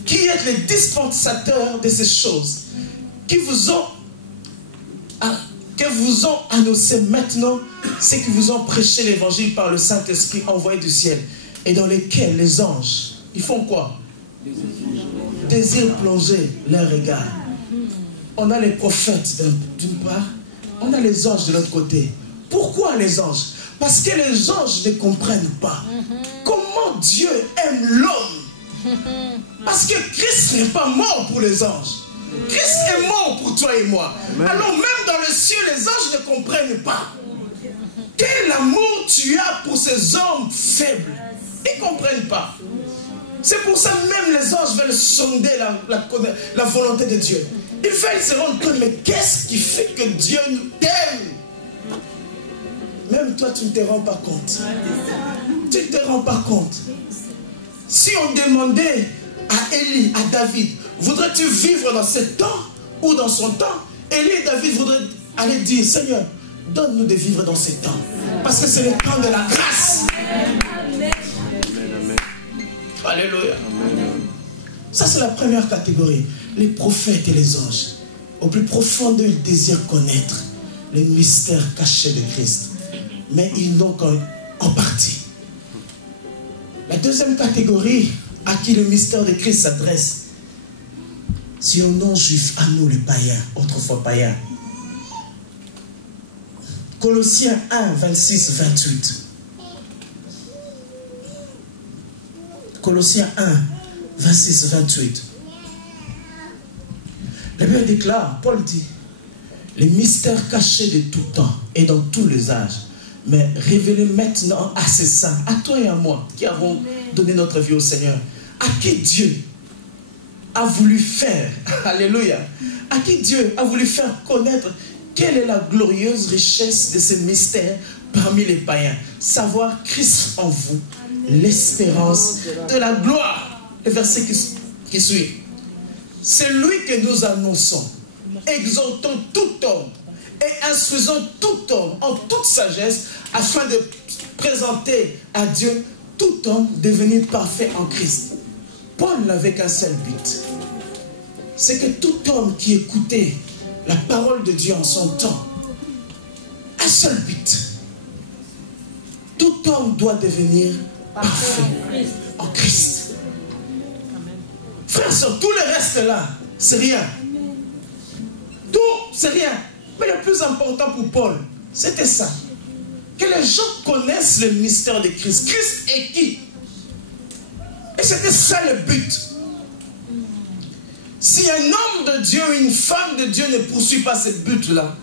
qui êtes les dispensateurs de ces choses, qui vous ont annoncé maintenant, ceux qui vous ont prêché l'évangile par le Saint-Esprit envoyé du ciel, et dans lesquels les anges, ils font quoi? Désirent plonger leur regard. On a les prophètes d'une part, on a les anges de l'autre côté. Pourquoi les anges? Parce que les anges ne comprennent pas comment Dieu aime l'homme. Parce que Christ n'est pas mort pour les anges. Christ est mort pour toi et moi. Alors même dans le ciel, les anges ne comprennent pas. Quel amour tu as pour ces hommes faibles. Ils ne comprennent pas. C'est pour ça même les anges veulent sonder la volonté de Dieu. Ils veulent se rendre compte, mais qu'est-ce qui fait que Dieu nous aime? Même toi, tu ne te rends pas compte. Tu ne te rends pas compte. Si on demandait à Élie, à David, voudrais-tu vivre dans ce temps ou dans son temps? Élie et David voudraient aller dire, Seigneur, donne-nous de vivre dans ce temps. Parce que c'est le temps de la grâce. Alléluia. Ça, c'est la première catégorie. Les prophètes et les anges. Au plus profond d'eux, ils désirent connaître les mystères cachés de Christ. Mais ils n'ont qu'en partie. La deuxième catégorie à qui le mystère de Christ s'adresse, c'est aux non-juifs, à nous les païens, autrefois païens. Colossiens 1, 26, 28. Colossiens 1, 26, 28. La Bible déclare, Paul dit, les mystères cachés de tout temps et dans tous les âges, mais révélés maintenant à ces saints, à toi et à moi, qui avons donné notre vie au Seigneur, à qui Dieu a voulu faire, alléluia, à qui Dieu a voulu faire connaître quelle est la glorieuse richesse de ces mystères parmi les païens, savoir Christ en vous, l'espérance de la gloire. Le verset qui suit. C'est lui que nous annonçons, exhortons tout homme et instruisons tout homme en toute sagesse afin de présenter à Dieu tout homme devenu parfait en Christ. Paul n'avait qu'un seul but. C'est que tout homme qui écoutait la parole de Dieu en son temps, un seul but. Tout homme doit devenir parfait en Christ. Frères et sœurs, tout le reste là, c'est rien. Tout, c'est rien. Mais le plus important pour Paul, c'était ça. Que les gens connaissent le mystère de Christ. Christ est qui? Et c'était ça le but. Si un homme de Dieu, une femme de Dieu ne poursuit pas ce but-là,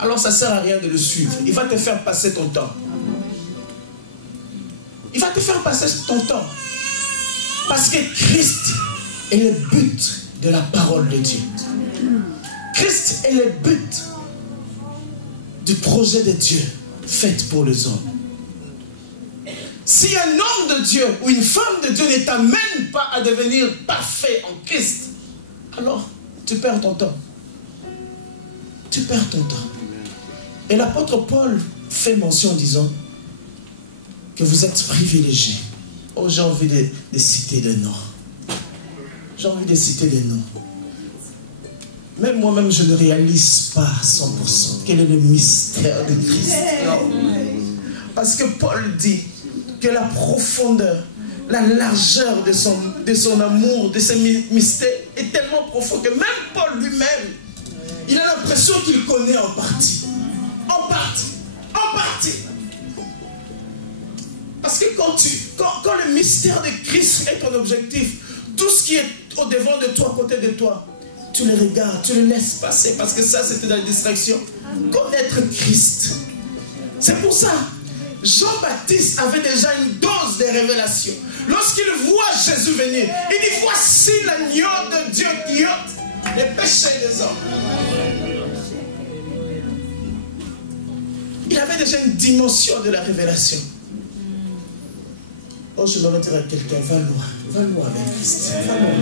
alors ça ne sert à rien de le suivre. Il va te faire passer ton temps. Il va te faire passer ton temps. Parce que Christ est le but de la parole de Dieu. Christ est le but du projet de Dieu fait pour les hommes. Si un homme de Dieu ou une femme de Dieu ne t'amène pas à devenir parfait en Christ, alors tu perds ton temps. Tu perds ton temps. Et l'apôtre Paul fait mention en disant que vous êtes privilégiés. Oh, j'ai envie de citer des noms. J'ai envie de citer des noms. Même moi-même, je ne réalise pas à 100% quel est le mystère de Christ. Non. Parce que Paul dit que la profondeur, la largeur de son amour, de ce mystère est tellement profond que même Paul lui-même, il a l'impression qu'il connaît en partie. En partie. En partie. Parce que quand le mystère de Christ est ton objectif, tout ce qui est au-devant de toi, à côté de toi, tu le regardes, tu le laisses passer. Parce que ça, c'était dans la distraction. Connaître Christ. C'est pour ça, Jean-Baptiste avait déjà une dose de révélation. Lorsqu'il voit Jésus venir, il dit, voici l'agneau de Dieu qui ôte les péchés des hommes. Il avait déjà une dimension de la révélation. Oh, je vais dire à quelqu'un, va loin avec Christ.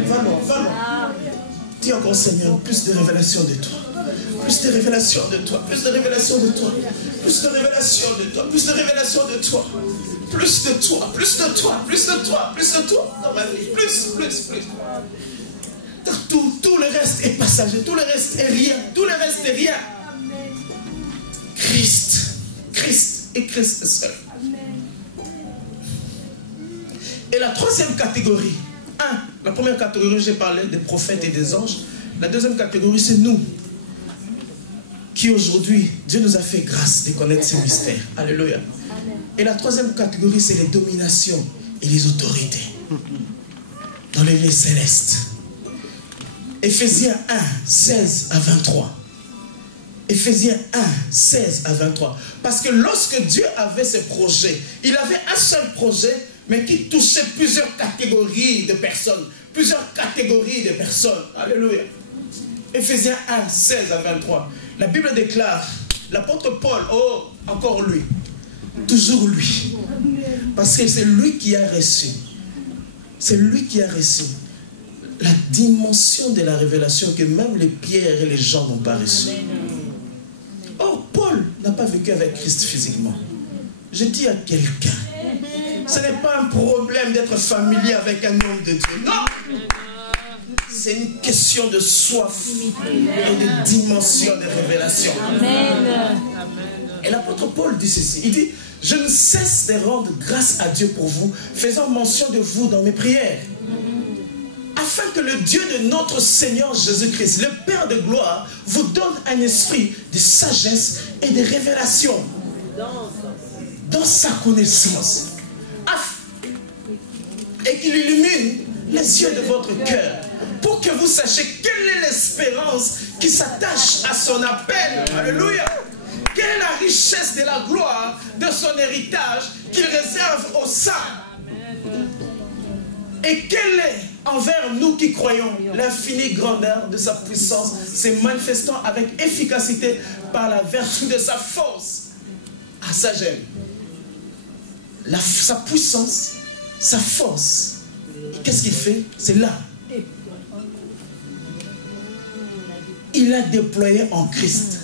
Va loin. Dis encore, Seigneur, plus de révélation de toi. Plus de révélation de toi. Plus de révélation de toi. Plus de révélation de toi. Plus de révélation de toi. Plus de toi. Plus de toi. Plus de toi. Plus de toi dans ma vie. Plus. Car tout le reste est passager. Tout le reste est rien. Tout le reste est rien. Christ et Christ seul. Et la troisième catégorie, la première catégorie, j'ai parlé des prophètes et des anges. La deuxième catégorie, c'est nous. Qui aujourd'hui, Dieu nous a fait grâce de connaître ces mystères. Alléluia. Et la troisième catégorie, c'est les dominations et les autorités. Dans les lieux célestes. Éphésiens 1, 16 à 23. Éphésiens 1, 16 à 23. Parce que lorsque Dieu avait ses projets, il avait un seul projet, mais qui touchait plusieurs catégories de personnes. Plusieurs catégories de personnes. Alléluia. Éphésiens 1, 16 à 23. La Bible déclare, l'apôtre Paul, oh, encore lui. Toujours lui. Parce que c'est lui qui a reçu. C'est lui qui a reçu la dimension de la révélation que même les pierres et les gens n'ont pas reçu. Oh, Paul n'a pas vécu avec Christ physiquement. Je dis à quelqu'un, ce n'est pas un problème d'être familier avec un homme de Dieu. Non! C'est une question de soif et de dimension de révélation. Amen. Et l'apôtre Paul dit ceci. Il dit, je ne cesse de rendre grâce à Dieu pour vous, faisant mention de vous dans mes prières. Afin que le Dieu de notre Seigneur Jésus-Christ, le Père de gloire, vous donne un esprit de sagesse et de révélation dans sa connaissance. Et qu'il illumine les yeux de votre cœur pour que vous sachiez quelle est l'espérance qui s'attache à son appel. Alléluia. Quelle est la richesse de la gloire de son héritage qu'il réserve aux saints. Et quelle est envers nous qui croyons l'infinie grandeur de sa puissance, se manifestant avec efficacité par la vertu de sa force. Ah, ça j'aime. Sa puissance, sa force. Qu'est-ce qu'il fait? C'est là. Il a déployé en Christ,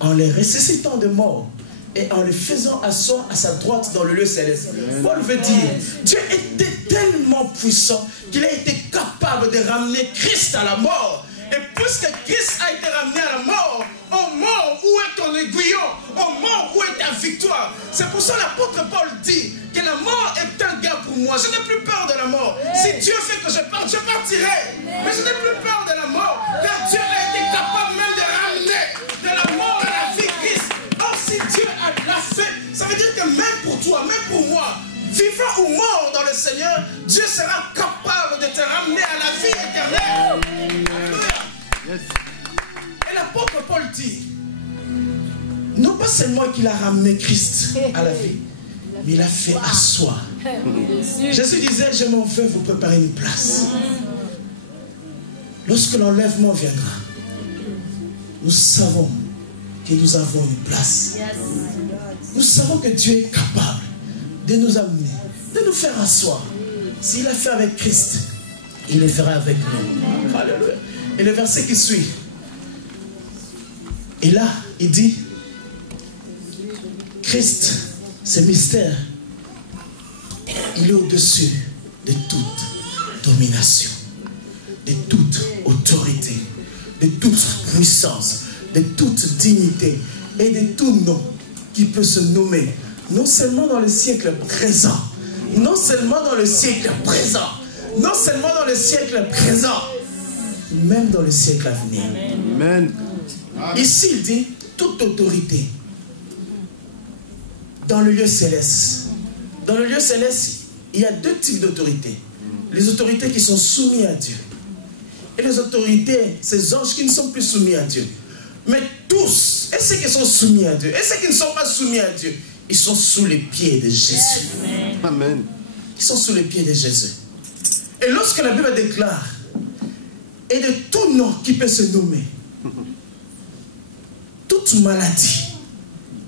en les ressuscitant de mort et en les faisant asseoir à sa droite dans le lieu céleste. Paul veut dire, Dieu était tellement puissant qu'il a été capable de ramener Christ à la mort. Et puisque Christ a été ramené à la mort, au mort, où est ton aiguillon? Au mort, où est ta victoire? C'est pour ça que l'apôtre Paul dit que la mort est un gain pour moi. Je n'ai plus peur de la mort. Si Dieu fait que je parte, je partirai. Mais je n'ai plus peur de la mort. Car Dieu a été capable même de ramener de la mort à la vie Christ. Or, si Dieu l'a fait, ça veut dire que même pour toi, même pour moi, vivant ou mort dans le Seigneur, Dieu sera capable de te ramener à la vie éternelle. Yes. Et l'apôtre Paul dit, non pas seulement qu'il a ramené Christ à la vie, mais il a fait asseoir. Jésus disait, je m'en vais vous préparer une place. Lorsque l'enlèvement viendra, nous savons que nous avons une place. Nous savons que Dieu est capable de nous amener, de nous faire asseoir. S'il l'a fait avec Christ, il le fera avec nous. Alléluia. Et le verset qui suit. Et là, il dit, Christ, ce mystère, il est au-dessus de toute domination, de toute autorité, de toute puissance, de toute dignité et de tout nom qui peut se nommer, non seulement dans le siècle présent, non seulement dans le siècle présent, non seulement dans le siècle présent, même dans le siècle à venir. Amen. Ici, il dit toute autorité dans le lieu céleste. Dans le lieu céleste, il y a deux types d'autorités. Les autorités qui sont soumises à Dieu. Et les autorités, ces anges qui ne sont plus soumis à Dieu. Mais tous, et ceux qui sont soumis à Dieu, et ceux qui ne sont pas soumis à Dieu, ils sont sous les pieds de Jésus. Amen. Ils sont sous les pieds de Jésus. Et lorsque la Bible déclare, et de tout nom qui peut se nommer, toute maladie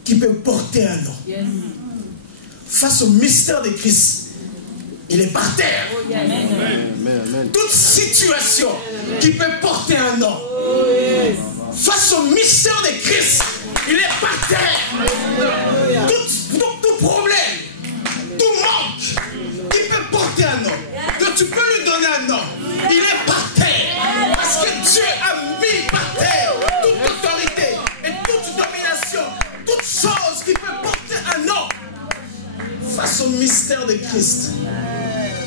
qui peut porter un nom, face au mystère de Christ, il est par terre. Amen. Amen. Toute situation qui peut porter un nom, face au mystère de Christ, il est par terre. Tout problème, tout manque qui peut porter un nom, que tu peux lui donner un nom, il est par terre. Parce que Dieu a mis par terre toute autorité et toute domination, toute chose qui peut porter un nom. Face au mystère de Christ,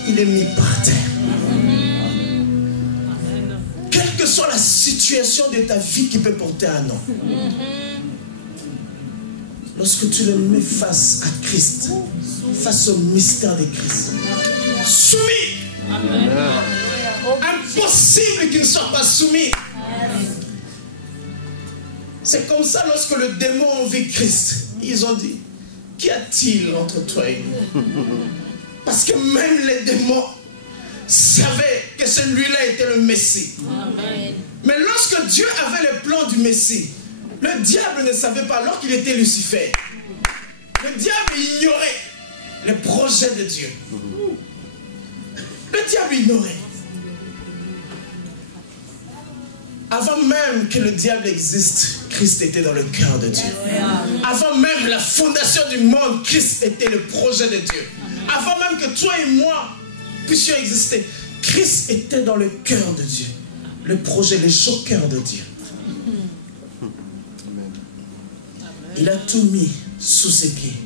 il est mis par terre. Quelle que soit la situation de ta vie qui peut porter un nom, lorsque tu le mets face à Christ, face au mystère de Christ, soumis, impossible qu'il ne soit pas soumis. C'est comme ça lorsque le démon a vu Christ, ils ont dit, qu'y a-t-il entre toi et nous? Parce que même les démons savaient que celui-là était le Messie. Mais lorsque Dieu avait le plan du Messie, le diable ne savait pas, alors qu'il était Lucifer. Le diable ignorait le projet de Dieu. Le diable ignorait. Avant même que le diable existe, Christ était dans le cœur de Dieu. Avant même la fondation du monde, Christ était le projet de Dieu. Avant même que toi et moi puissions exister, Christ était dans le cœur de Dieu. Le projet, le joker de Dieu. Il a tout mis sous ses pieds.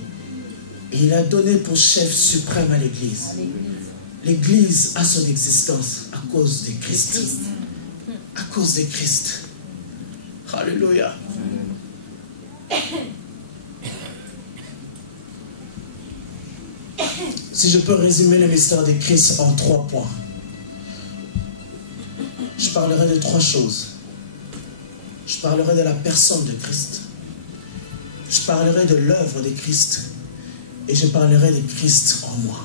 Et il a donné pour chef suprême à l'Église. L'Église a son existence à cause de Christ. À cause de Christ. Alléluia. Si je peux résumer le mystère de Christ en 3 points, je parlerai de 3 choses. Je parlerai de la personne de Christ. Je parlerai de l'œuvre de Christ. Et je parlerai de Christ en moi.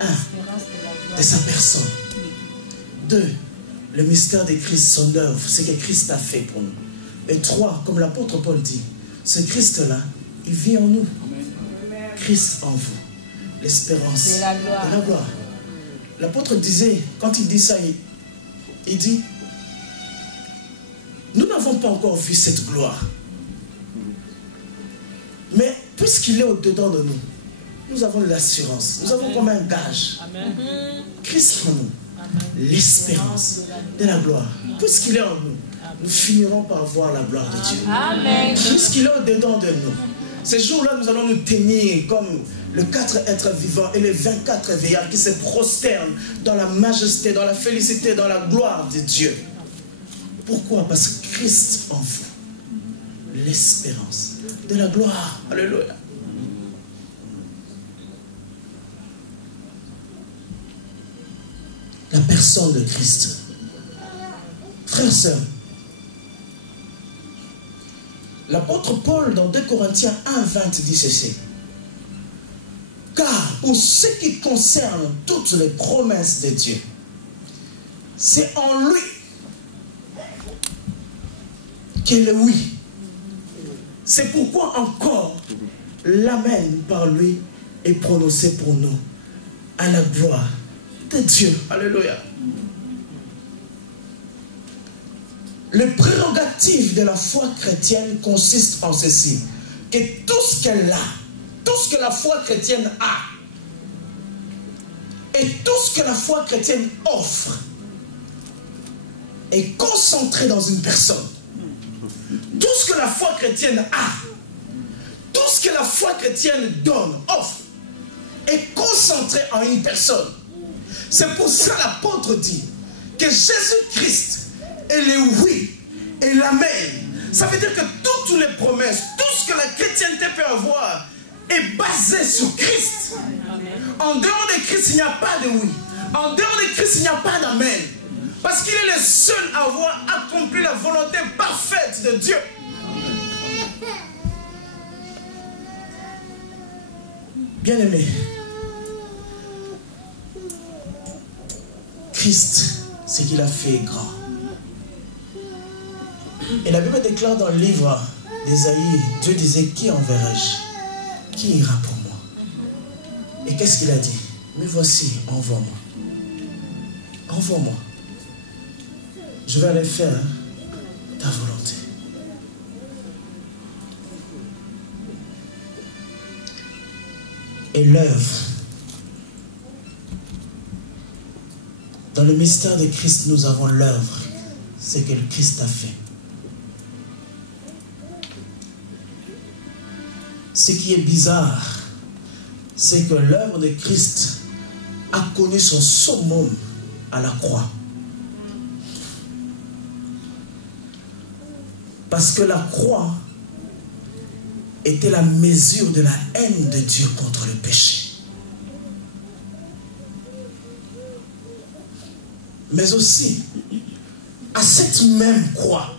1. De sa personne. 2. Le mystère de Christ, son œuvre, ce que Christ a fait pour nous. Et 3, comme l'apôtre Paul dit, ce Christ-là, il vit en nous. Christ en vous. L'espérance de la gloire. L'apôtre disait, quand il dit ça, il dit, nous n'avons pas encore vu cette gloire. Mais puisqu'il est au-dedans de nous, nous avons de l'assurance. Nous avons comme un gage. Christ en nous. L'espérance de la gloire. Puisqu'il est en nous, nous finirons par voir la gloire de Dieu. Puisqu'il est au-dedans de nous. Ces jours-là, nous allons nous tenir comme les 4 êtres vivants et les 24 veillards qui se prosternent dans la majesté, dans la félicité, dans la gloire de Dieu. Pourquoi? Parce que Christ en vous, l'espérance de la gloire. Alléluia. La personne de Christ. Frères et sœurs, l'apôtre Paul dans 2 Corinthiens 1:20 dit ceci. Car pour ce qui concerne toutes les promesses de Dieu, c'est en lui que le oui C'est pourquoi encore l'amen par lui est prononcé pour nous à la gloire de Dieu. Alléluia. Le prérogatif de la foi chrétienne consiste en ceci, que tout ce qu'elle a, tout ce que la foi chrétienne a, et tout ce que la foi chrétienne offre, est concentré dans une personne. Tout ce que la foi chrétienne a, tout ce que la foi chrétienne donne, offre, est concentré en une personne. C'est pour ça l'apôtre dit que Jésus-Christ est le oui et l'amen. Ça veut dire que toutes les promesses, tout ce que la chrétienté peut avoir est basé sur Christ. En dehors de Christ, il n'y a pas de oui. En dehors de Christ, il n'y a pas d'amen. Parce qu'il est le seul à avoir accompli la volonté parfaite de Dieu. Bien-aimé, Christ, ce qu'il a fait est grand. Et la Bible déclare dans le livre d'Ésaïe, Dieu disait, qui enverrai-je? Qui ira pour moi? Et qu'est-ce qu'il a dit? Mais voici, envoie-moi. Envoie-moi. Je vais aller faire ta volonté. Et l'œuvre, dans le mystère de Christ, nous avons l'œuvre, ce que le Christ a fait. Ce qui est bizarre, c'est que l'œuvre de Christ a connu son summum à la croix. Parce que la croix était la mesure de la haine de Dieu contre le péché. Mais aussi, à cette même croix,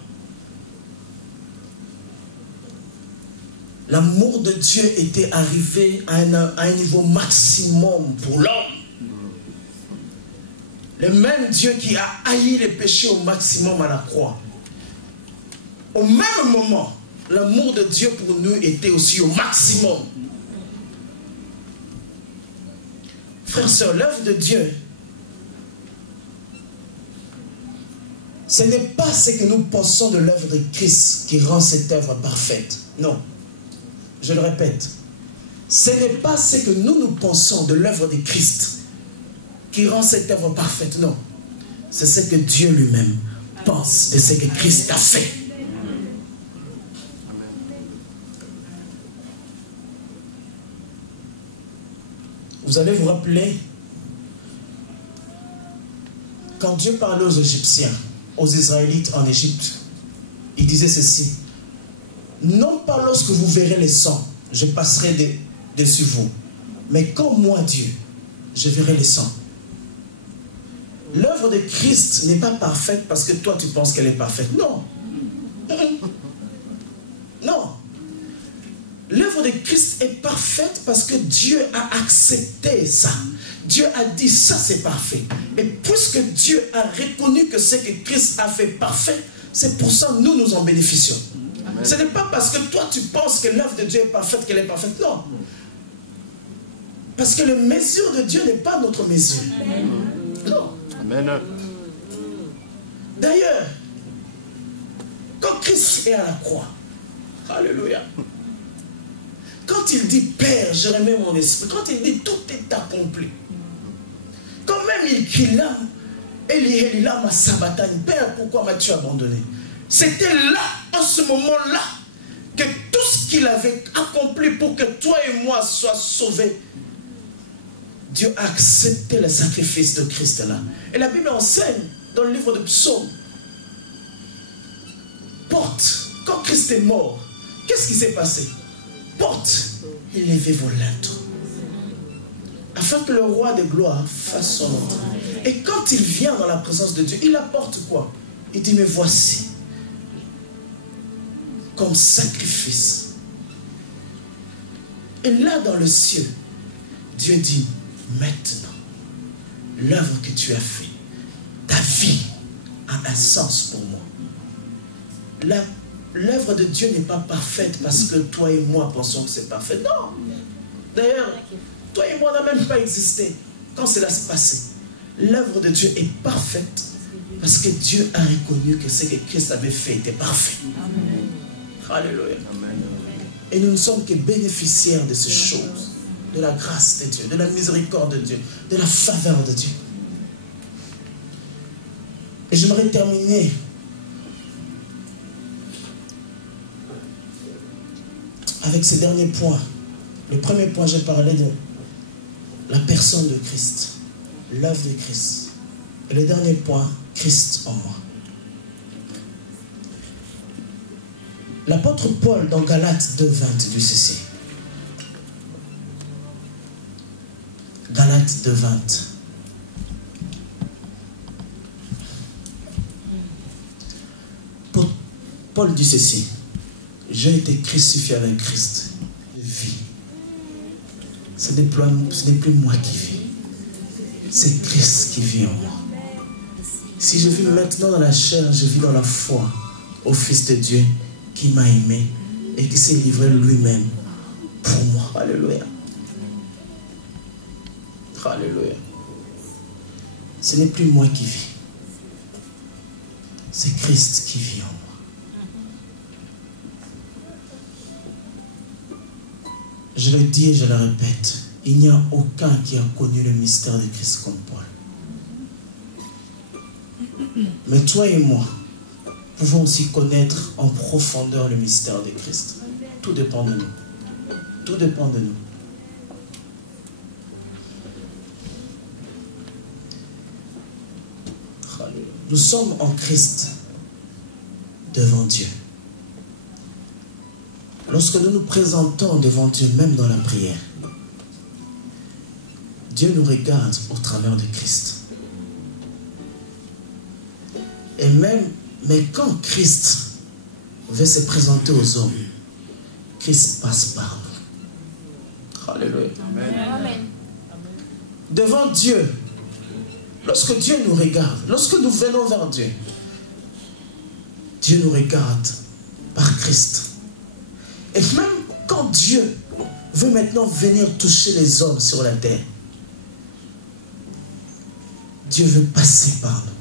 l'amour de Dieu était arrivé à un niveau maximum pour l'homme. Le même Dieu qui a haï les péchés au maximum à la croix. Au même moment, l'amour de Dieu pour nous était aussi au maximum. Frères et sœurs, l'œuvre de Dieu, ce n'est pas ce que nous pensons de l'œuvre de Christ qui rend cette œuvre parfaite. Non. Je le répète. Ce n'est pas ce que nous pensons de l'œuvre de Christ qui rend cette œuvre parfaite. Non. C'est ce que Dieu lui-même pense de ce que Christ a fait. Vous allez vous rappeler, quand Dieu parlait aux Égyptiens, aux Israélites en Égypte, il disait ceci: non pas lorsque vous verrez les sangs, je passerai dessus vous, mais quand moi, Dieu, je verrai les sangs. L'œuvre de Christ n'est pas parfaite parce que toi tu penses qu'elle est parfaite. Non. Non. L'œuvre de Christ est parfaite parce que Dieu a accepté ça. Dieu a dit ça c'est parfait. Et puisque Dieu a reconnu que ce que Christ a fait parfait, c'est pour ça que nous en bénéficions. Amen. Ce n'est pas parce que toi tu penses que l'œuvre de Dieu est parfaite qu'elle est parfaite. Non. Parce que la mesure de Dieu n'est pas notre mesure. Amen. Non. Amen. D'ailleurs, quand Christ est à la croix, alléluia, quand il dit Père, je remets mon esprit, quand il dit tout est accompli, quand même il crie là, Eli Eli lama sabachthani, Père, pourquoi m'as-tu abandonné? C'était là, en ce moment-là, que tout ce qu'il avait accompli pour que toi et moi soient sauvés, Dieu a accepté le sacrifice de Christ là. Et la Bible enseigne dans le livre de Psaume, porte, quand Christ est mort, qu'est-ce qui s'est passé? Porte, élevez vos lettres, afin que le roi de gloire fasse son entrée. Et quand il vient dans la présence de Dieu, il apporte quoi? Il dit, mais voici, comme sacrifice. Et là dans le ciel, Dieu dit, maintenant, l'œuvre que tu as faite, ta vie a un sens pour moi. Là, l'œuvre de Dieu n'est pas parfaite parce que toi et moi pensons que c'est parfait. Non. D'ailleurs, toi et moi n'a même pas existé quand cela s'est passé. L'œuvre de Dieu est parfaite parce que Dieu a reconnu que ce que Christ avait fait était parfait. Amen. Alléluia. Amen. Et nous ne sommes que bénéficiaires de ces choses, de la grâce de Dieu, de la miséricorde de Dieu, de la faveur de Dieu. Et j'aimerais terminer avec ce dernier point. Le premier point, j'ai parlé de la personne de Christ, l'œuvre de Christ. Et le dernier point, Christ en moi. L'apôtre Paul, dans Galates 2:20, dit ceci. Galates 2:20. Paul dit ceci. J'ai été crucifié avec Christ. Je vis. Ce n'est plus moi qui vis. C'est Christ qui vit en moi. Si je vis maintenant dans la chair, je vis dans la foi au Fils de Dieu qui m'a aimé et qui s'est livré lui-même pour moi. Alléluia. Alléluia. Ce n'est plus moi qui vis. C'est Christ qui vit en moi. Je le dis et je le répète, il n'y a aucun qui a connu le mystère de Christ comme Paul. Mais toi et moi pouvons aussi connaître en profondeur le mystère de Christ. Tout dépend de nous. Tout dépend de nous. Nous sommes en Christ devant Dieu. Lorsque nous nous présentons devant Dieu, même dans la prière, Dieu nous regarde au travers de Christ. Et mais quand Christ veut se présenter aux hommes, Christ passe par nous. Alléluia. Amen. Devant Dieu, lorsque Dieu nous regarde, lorsque nous venons vers Dieu, Dieu nous regarde par Christ. Et même quand Dieu veut maintenant venir toucher les hommes sur la terre, Dieu veut passer par nous.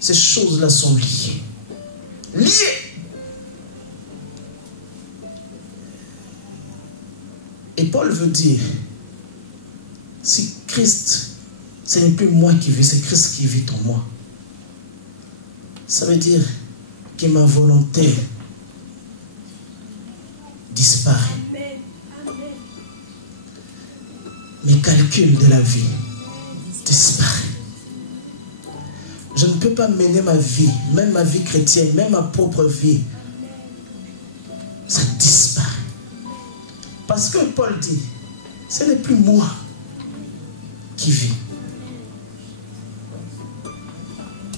Ces choses-là sont liées. Liées. Et Paul veut dire, si Christ, ce n'est plus moi qui vis, c'est Christ qui vit en moi. Ça veut dire que ma volonté disparaît. Mes calculs de la vie disparaissent. Je ne peux pas mener ma vie, même ma vie chrétienne, même ma propre vie. Ça disparaît. Parce que Paul dit, ce n'est plus moi qui vis.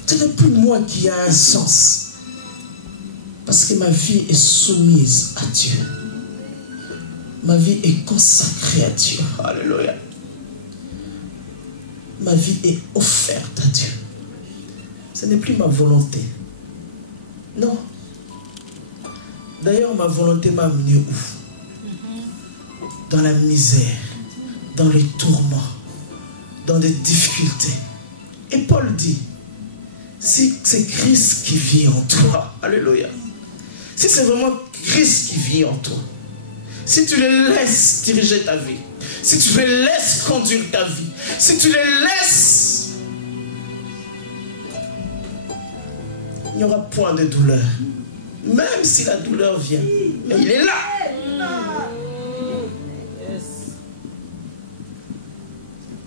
Ce n'est plus moi qui a un sens. Parce que ma vie est soumise à Dieu. Ma vie est consacrée à Dieu. Alléluia. Ma vie est offerte à Dieu. Ce n'est plus ma volonté. Non. D'ailleurs, ma volonté m'a amené où? Dans la misère, dans les tourments, dans des difficultés. Et Paul dit, si c'est Christ qui vit en toi, alléluia. Si c'est vraiment Christ qui vit en toi, si tu le laisses diriger ta vie, si tu le laisses conduire ta vie, si tu le laisses, il n'y aura point de douleur. Même si la douleur vient, mais il est là.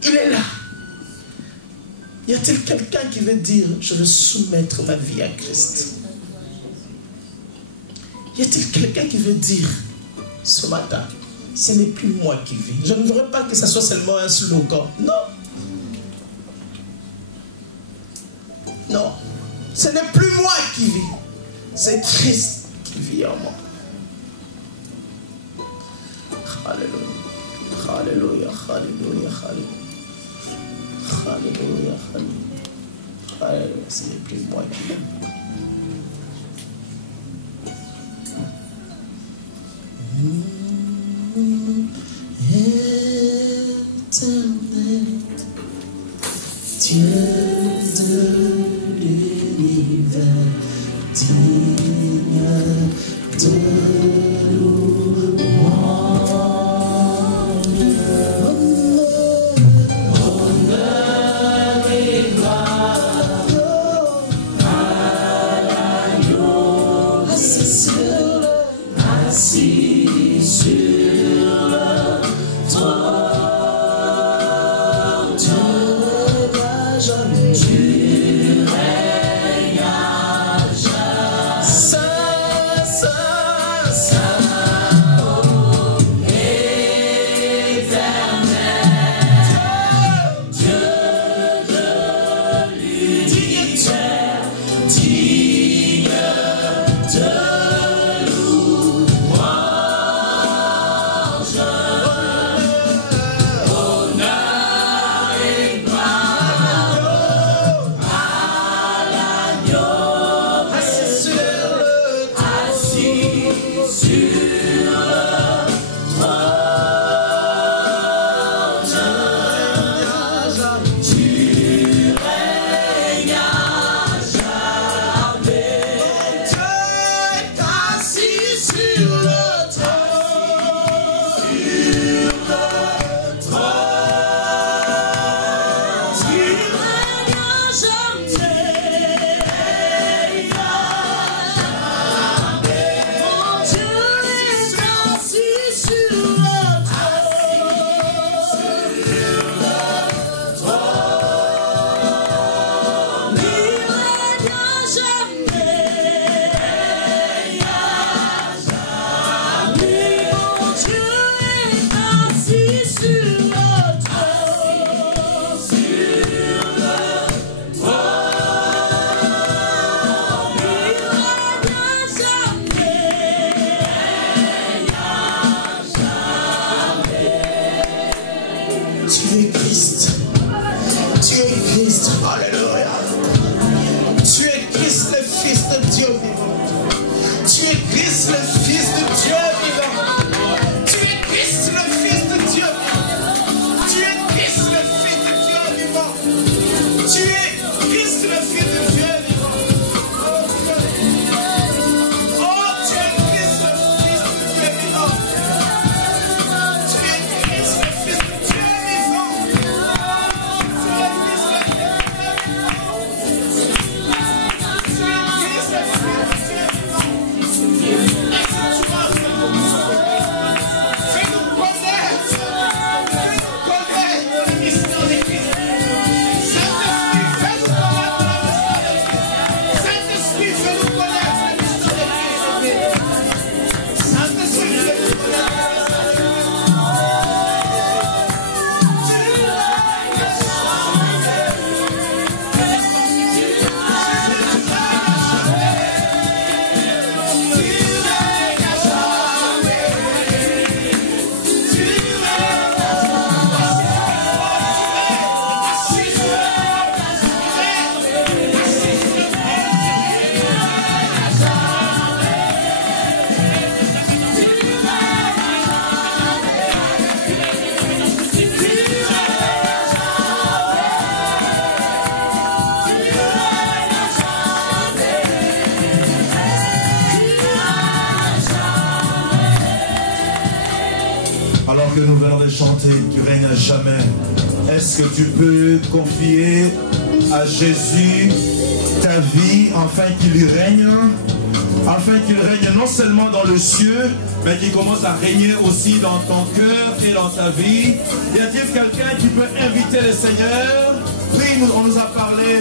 Il est là. Y a-t-il quelqu'un qui veut dire, je veux soumettre ma vie à Christ? Y a-t-il quelqu'un qui veut dire, ce matin, ce n'est plus moi qui vis? Je ne voudrais pas que ce soit seulement un slogan. Non. Non. Ce n'est plus moi qui vis. C'est Christ qui vit en moi. Alléluia. Alléluia. Alléluia. Alléluia. Alléluia. Alléluia. Ce n'est plus moi qui vis. éternel, Dieu de l'univers, digne de Est-ce que tu peux confier à Jésus ta vie afin qu'il règne non seulement dans le cieux, mais qu'il commence à régner aussi dans ton cœur et dans ta vie? Y a-t-il quelqu'un qui peut inviter le Seigneur? Oui, on nous a parlé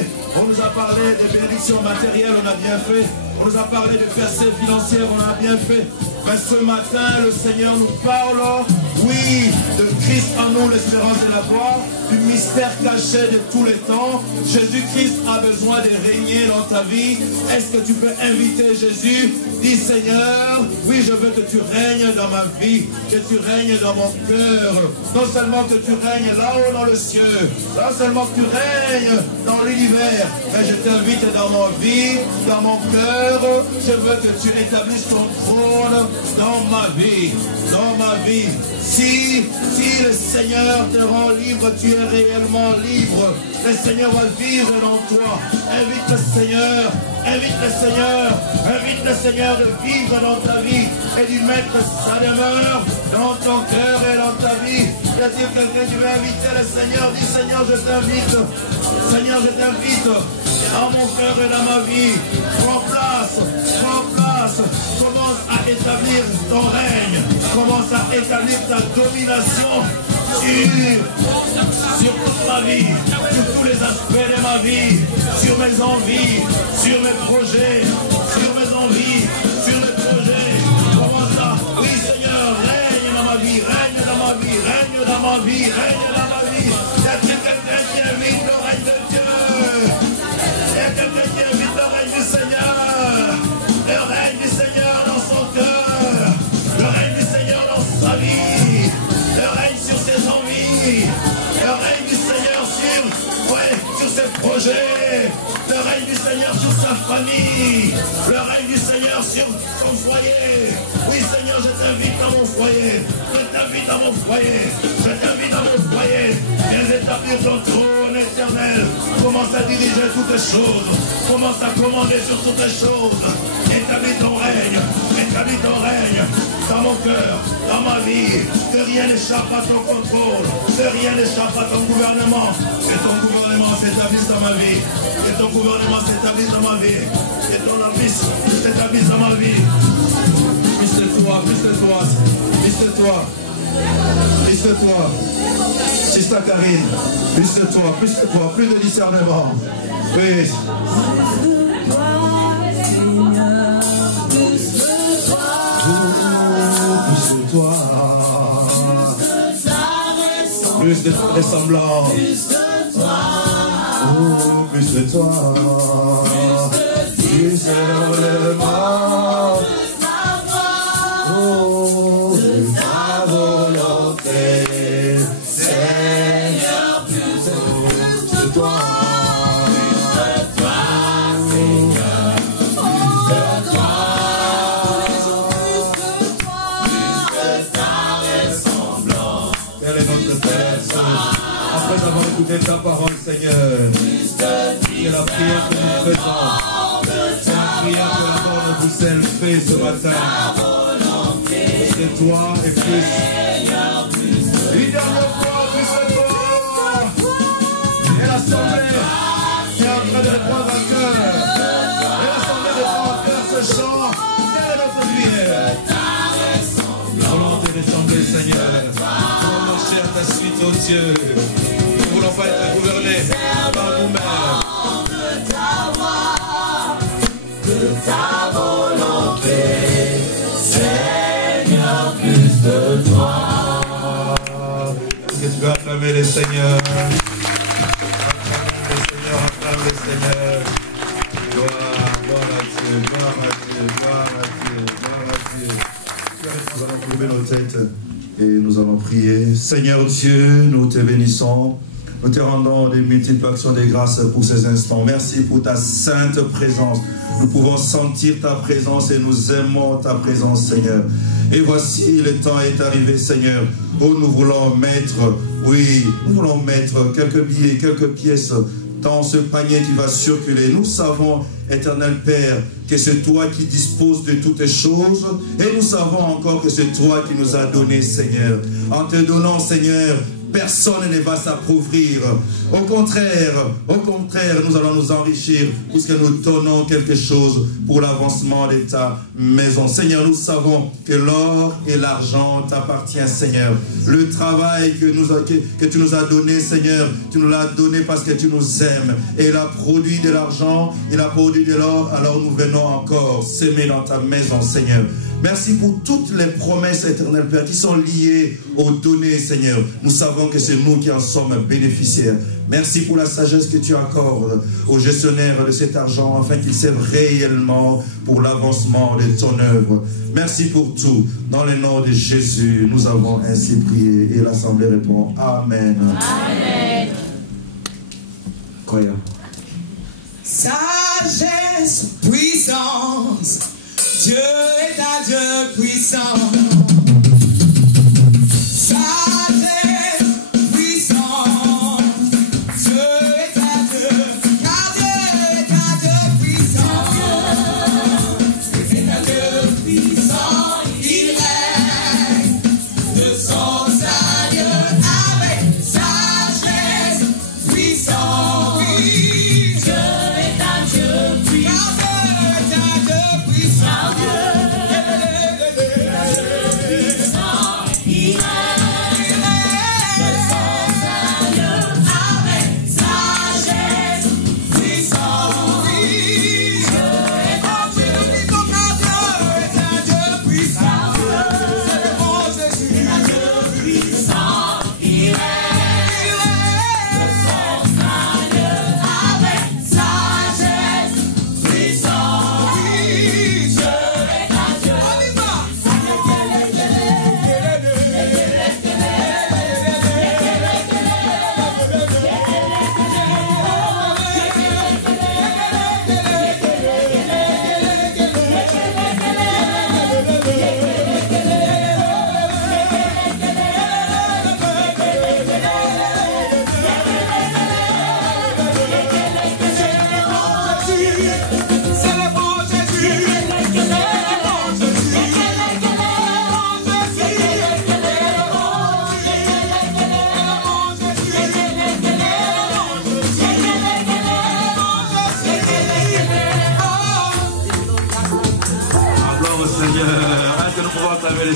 des bénédictions matérielles, on a bien fait. On nous a parlé de percées financières, on a bien fait. Mais ce matin, le Seigneur nous parle, oui, de Christ en nous, l'espérance et la gloire, du mystère caché de tous les temps. Jésus-Christ a besoin de régner dans ta vie. Est-ce que tu peux inviter Jésus? Dis Seigneur, oui, je veux que tu règnes dans ma vie, que tu règnes dans mon cœur. Non seulement que tu règnes là-haut dans le ciel, non seulement que tu règnes dans l'univers, mais je t'invite dans ma vie, dans mon cœur. Je veux que tu établisses ton trône dans dans ma vie, dans ma vie. Si le Seigneur te rend libre, tu es réellement libre. Le Seigneur va vivre dans toi. Invite le Seigneur, invite le Seigneur, invite le Seigneur de vivre dans ta vie et d'y mettre sa demeure dans ton cœur et dans ta vie. Il y a quelqu'un qui veut inviter le Seigneur, dis Seigneur, je t'invite. Seigneur, je t'invite dans mon cœur et dans ma vie. Prends place, commence à établir ton règne, commence à établir ta domination sur toute ma vie, sur tous les aspects de ma vie, sur mes envies, sur mes projets, sur mes envies, sur mes projets. Commence à, oui Seigneur, règne dans ma vie, règne dans ma vie, règne dans ma vie, règne dans ma vie. Il y a quelqu'un qui invite le règne de Dieu. Il y a quelqu'un qui invite le règne du Seigneur. Le règne du Seigneur dans son cœur. Le règne du Seigneur dans sa vie. Le règne sur ses envies. Le règne du Seigneur sur ses projets. Le règne du Seigneur sur sa famille. Le règne du Seigneur sur son foyer. Oui Seigneur, je t'invite dans mon foyer. Je t'invite dans mon foyer. Je t'invite dans mon foyer. Viens établir ton trône éternel. Commence à diriger toutes les choses. Commence à commander sur toutes les choses. Établis ton règne. Établis ton règne dans mon cœur, dans ma vie. Que rien n'échappe à ton contrôle. Que rien n'échappe à ton gouvernement. Que ton gouvernement s'établisse dans ma vie. Que ton gouvernement s'établisse dans ma vie. Que ton office s'établisse dans ma vie. Plus de toi, plus de toi, plus de toi. Plus de toi. Sister Karine, plus de toi, plus de discernement. Oui. Plus de ressemblance. Oh, plus de toi. Plus de moi. Oh, de ta volonté. Seigneur, plus de toi. Après avoir écouté ta parole, Seigneur, c'est la prière que nous faisons. C'est la prière que la mort de Bruxelles fait ce matin. C'est toi et plus. Une dernière fois, plus de toi. Et l'assemblée qui est en train de prendre à cœur. Et l'assemblée de prendre à cœur ce chant. Quelle est notre prière? La volonté d'assemblée, Seigneur. Ta suite, oh Dieu. Nous ne voulons pas être gouvernés par nous-mêmes. De ta volonté, Seigneur, plus de toi. Est-ce que tu veux acclamer le Seigneur? Acclame le Seigneur. Gloire à Dieu, gloire à Dieu, gloire à Dieu, gloire à Dieu. Nous allons courber nos têtes. Et nous allons prier. Seigneur Dieu, nous te bénissons. Nous te rendons des multiples actions de grâce pour ces instants. Merci pour ta sainte présence. Nous pouvons sentir ta présence et nous aimons ta présence, Seigneur. Et voici, le temps est arrivé, Seigneur, où nous voulons mettre, oui, nous voulons mettre quelques billets, quelques pièces dans ce panier qui va circuler. Nous savons, éternel Père, que c'est toi qui disposes de toutes choses. Et nous savons encore que c'est toi qui nous as donné, Seigneur. En te donnant, Seigneur, personne ne va s'appauvrir. Au contraire, nous allons nous enrichir puisque nous donnons quelque chose pour l'avancement de ta maison. Seigneur, nous savons que l'or et l'argent t'appartiennent, Seigneur. Le travail que tu nous as donné, Seigneur, tu nous l'as donné parce que tu nous aimes. Et il a produit de l'argent, il a produit de l'or, alors nous venons encore s'aimer dans ta maison, Seigneur. Merci pour toutes les promesses éternelles, Père, qui sont liées aux données, Seigneur. Nous savons que c'est nous qui en sommes bénéficiaires. Merci pour la sagesse que tu accordes aux gestionnaires de cet argent, afin qu'ils servent réellement pour l'avancement de ton œuvre. Merci pour tout. Dans le nom de Jésus, nous avons ainsi prié. Et l'Assemblée répond Amen. Amen. Croyons. Sagesse, puissance, Dieu est un Dieu puissant.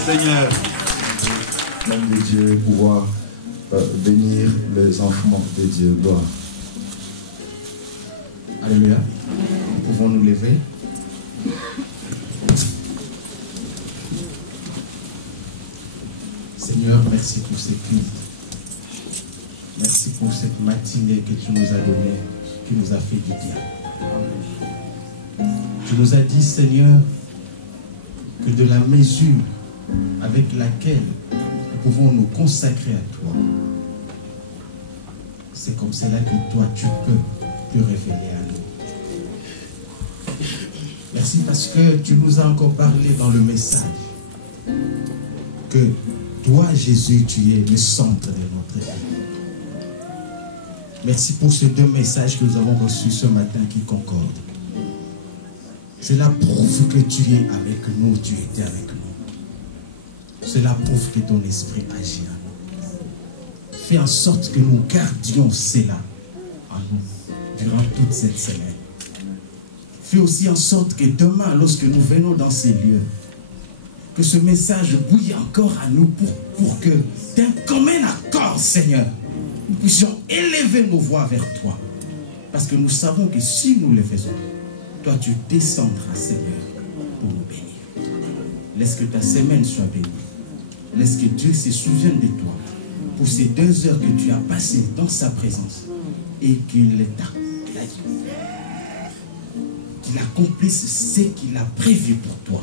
Seigneur. Même de Dieu, pouvoir bénir les enfants de Dieu. Gloire. Alléluia. Nous pouvons nous lever. Seigneur, merci pour ces cultes. Merci pour cette matinée que tu nous as donnée, qui nous a fait du bien. Tu nous as dit, Seigneur, que de la mesure avec laquelle nous pouvons nous consacrer à toi, c'est comme cela que toi tu peux te révéler à nous. Merci parce que tu nous as encore parlé dans le message que toi Jésus, tu es le centre de notre vie. Merci pour ces deux messages que nous avons reçus ce matin qui concordent. Cela prouve que tu es avec nous, tu étais avec nous. Cela prouve que ton esprit agit en nous. Fais en sorte que nous gardions cela en nous durant toute cette semaine. Fais aussi en sorte que demain, lorsque nous venons dans ces lieux, que ce message bouille encore à nous pour que d'un commun accord, Seigneur, nous puissions élever nos voix vers toi. Parce que nous savons que si nous le faisons, toi tu descendras, Seigneur, pour nous bénir. Laisse que ta semaine soit bénie. Laisse que Dieu se souvienne de toi pour ces 2 heures que tu as passées dans sa présence et qu'il accomplisse ce qu'il a prévu pour toi.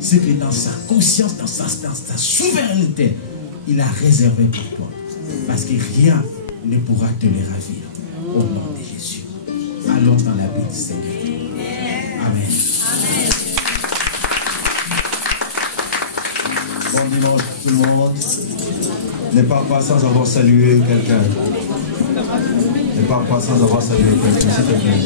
Ce que dans sa conscience, dans sa souveraineté, il a réservé pour toi. Parce que rien ne pourra te les ravir. Au nom de Jésus. Allons dans la vie du Seigneur. Amen. Amen. Bon dimanche tout le monde. Ne pars pas sans avoir salué quelqu'un. Ne pars pas sans avoir salué quelqu'un, s'il te plaît.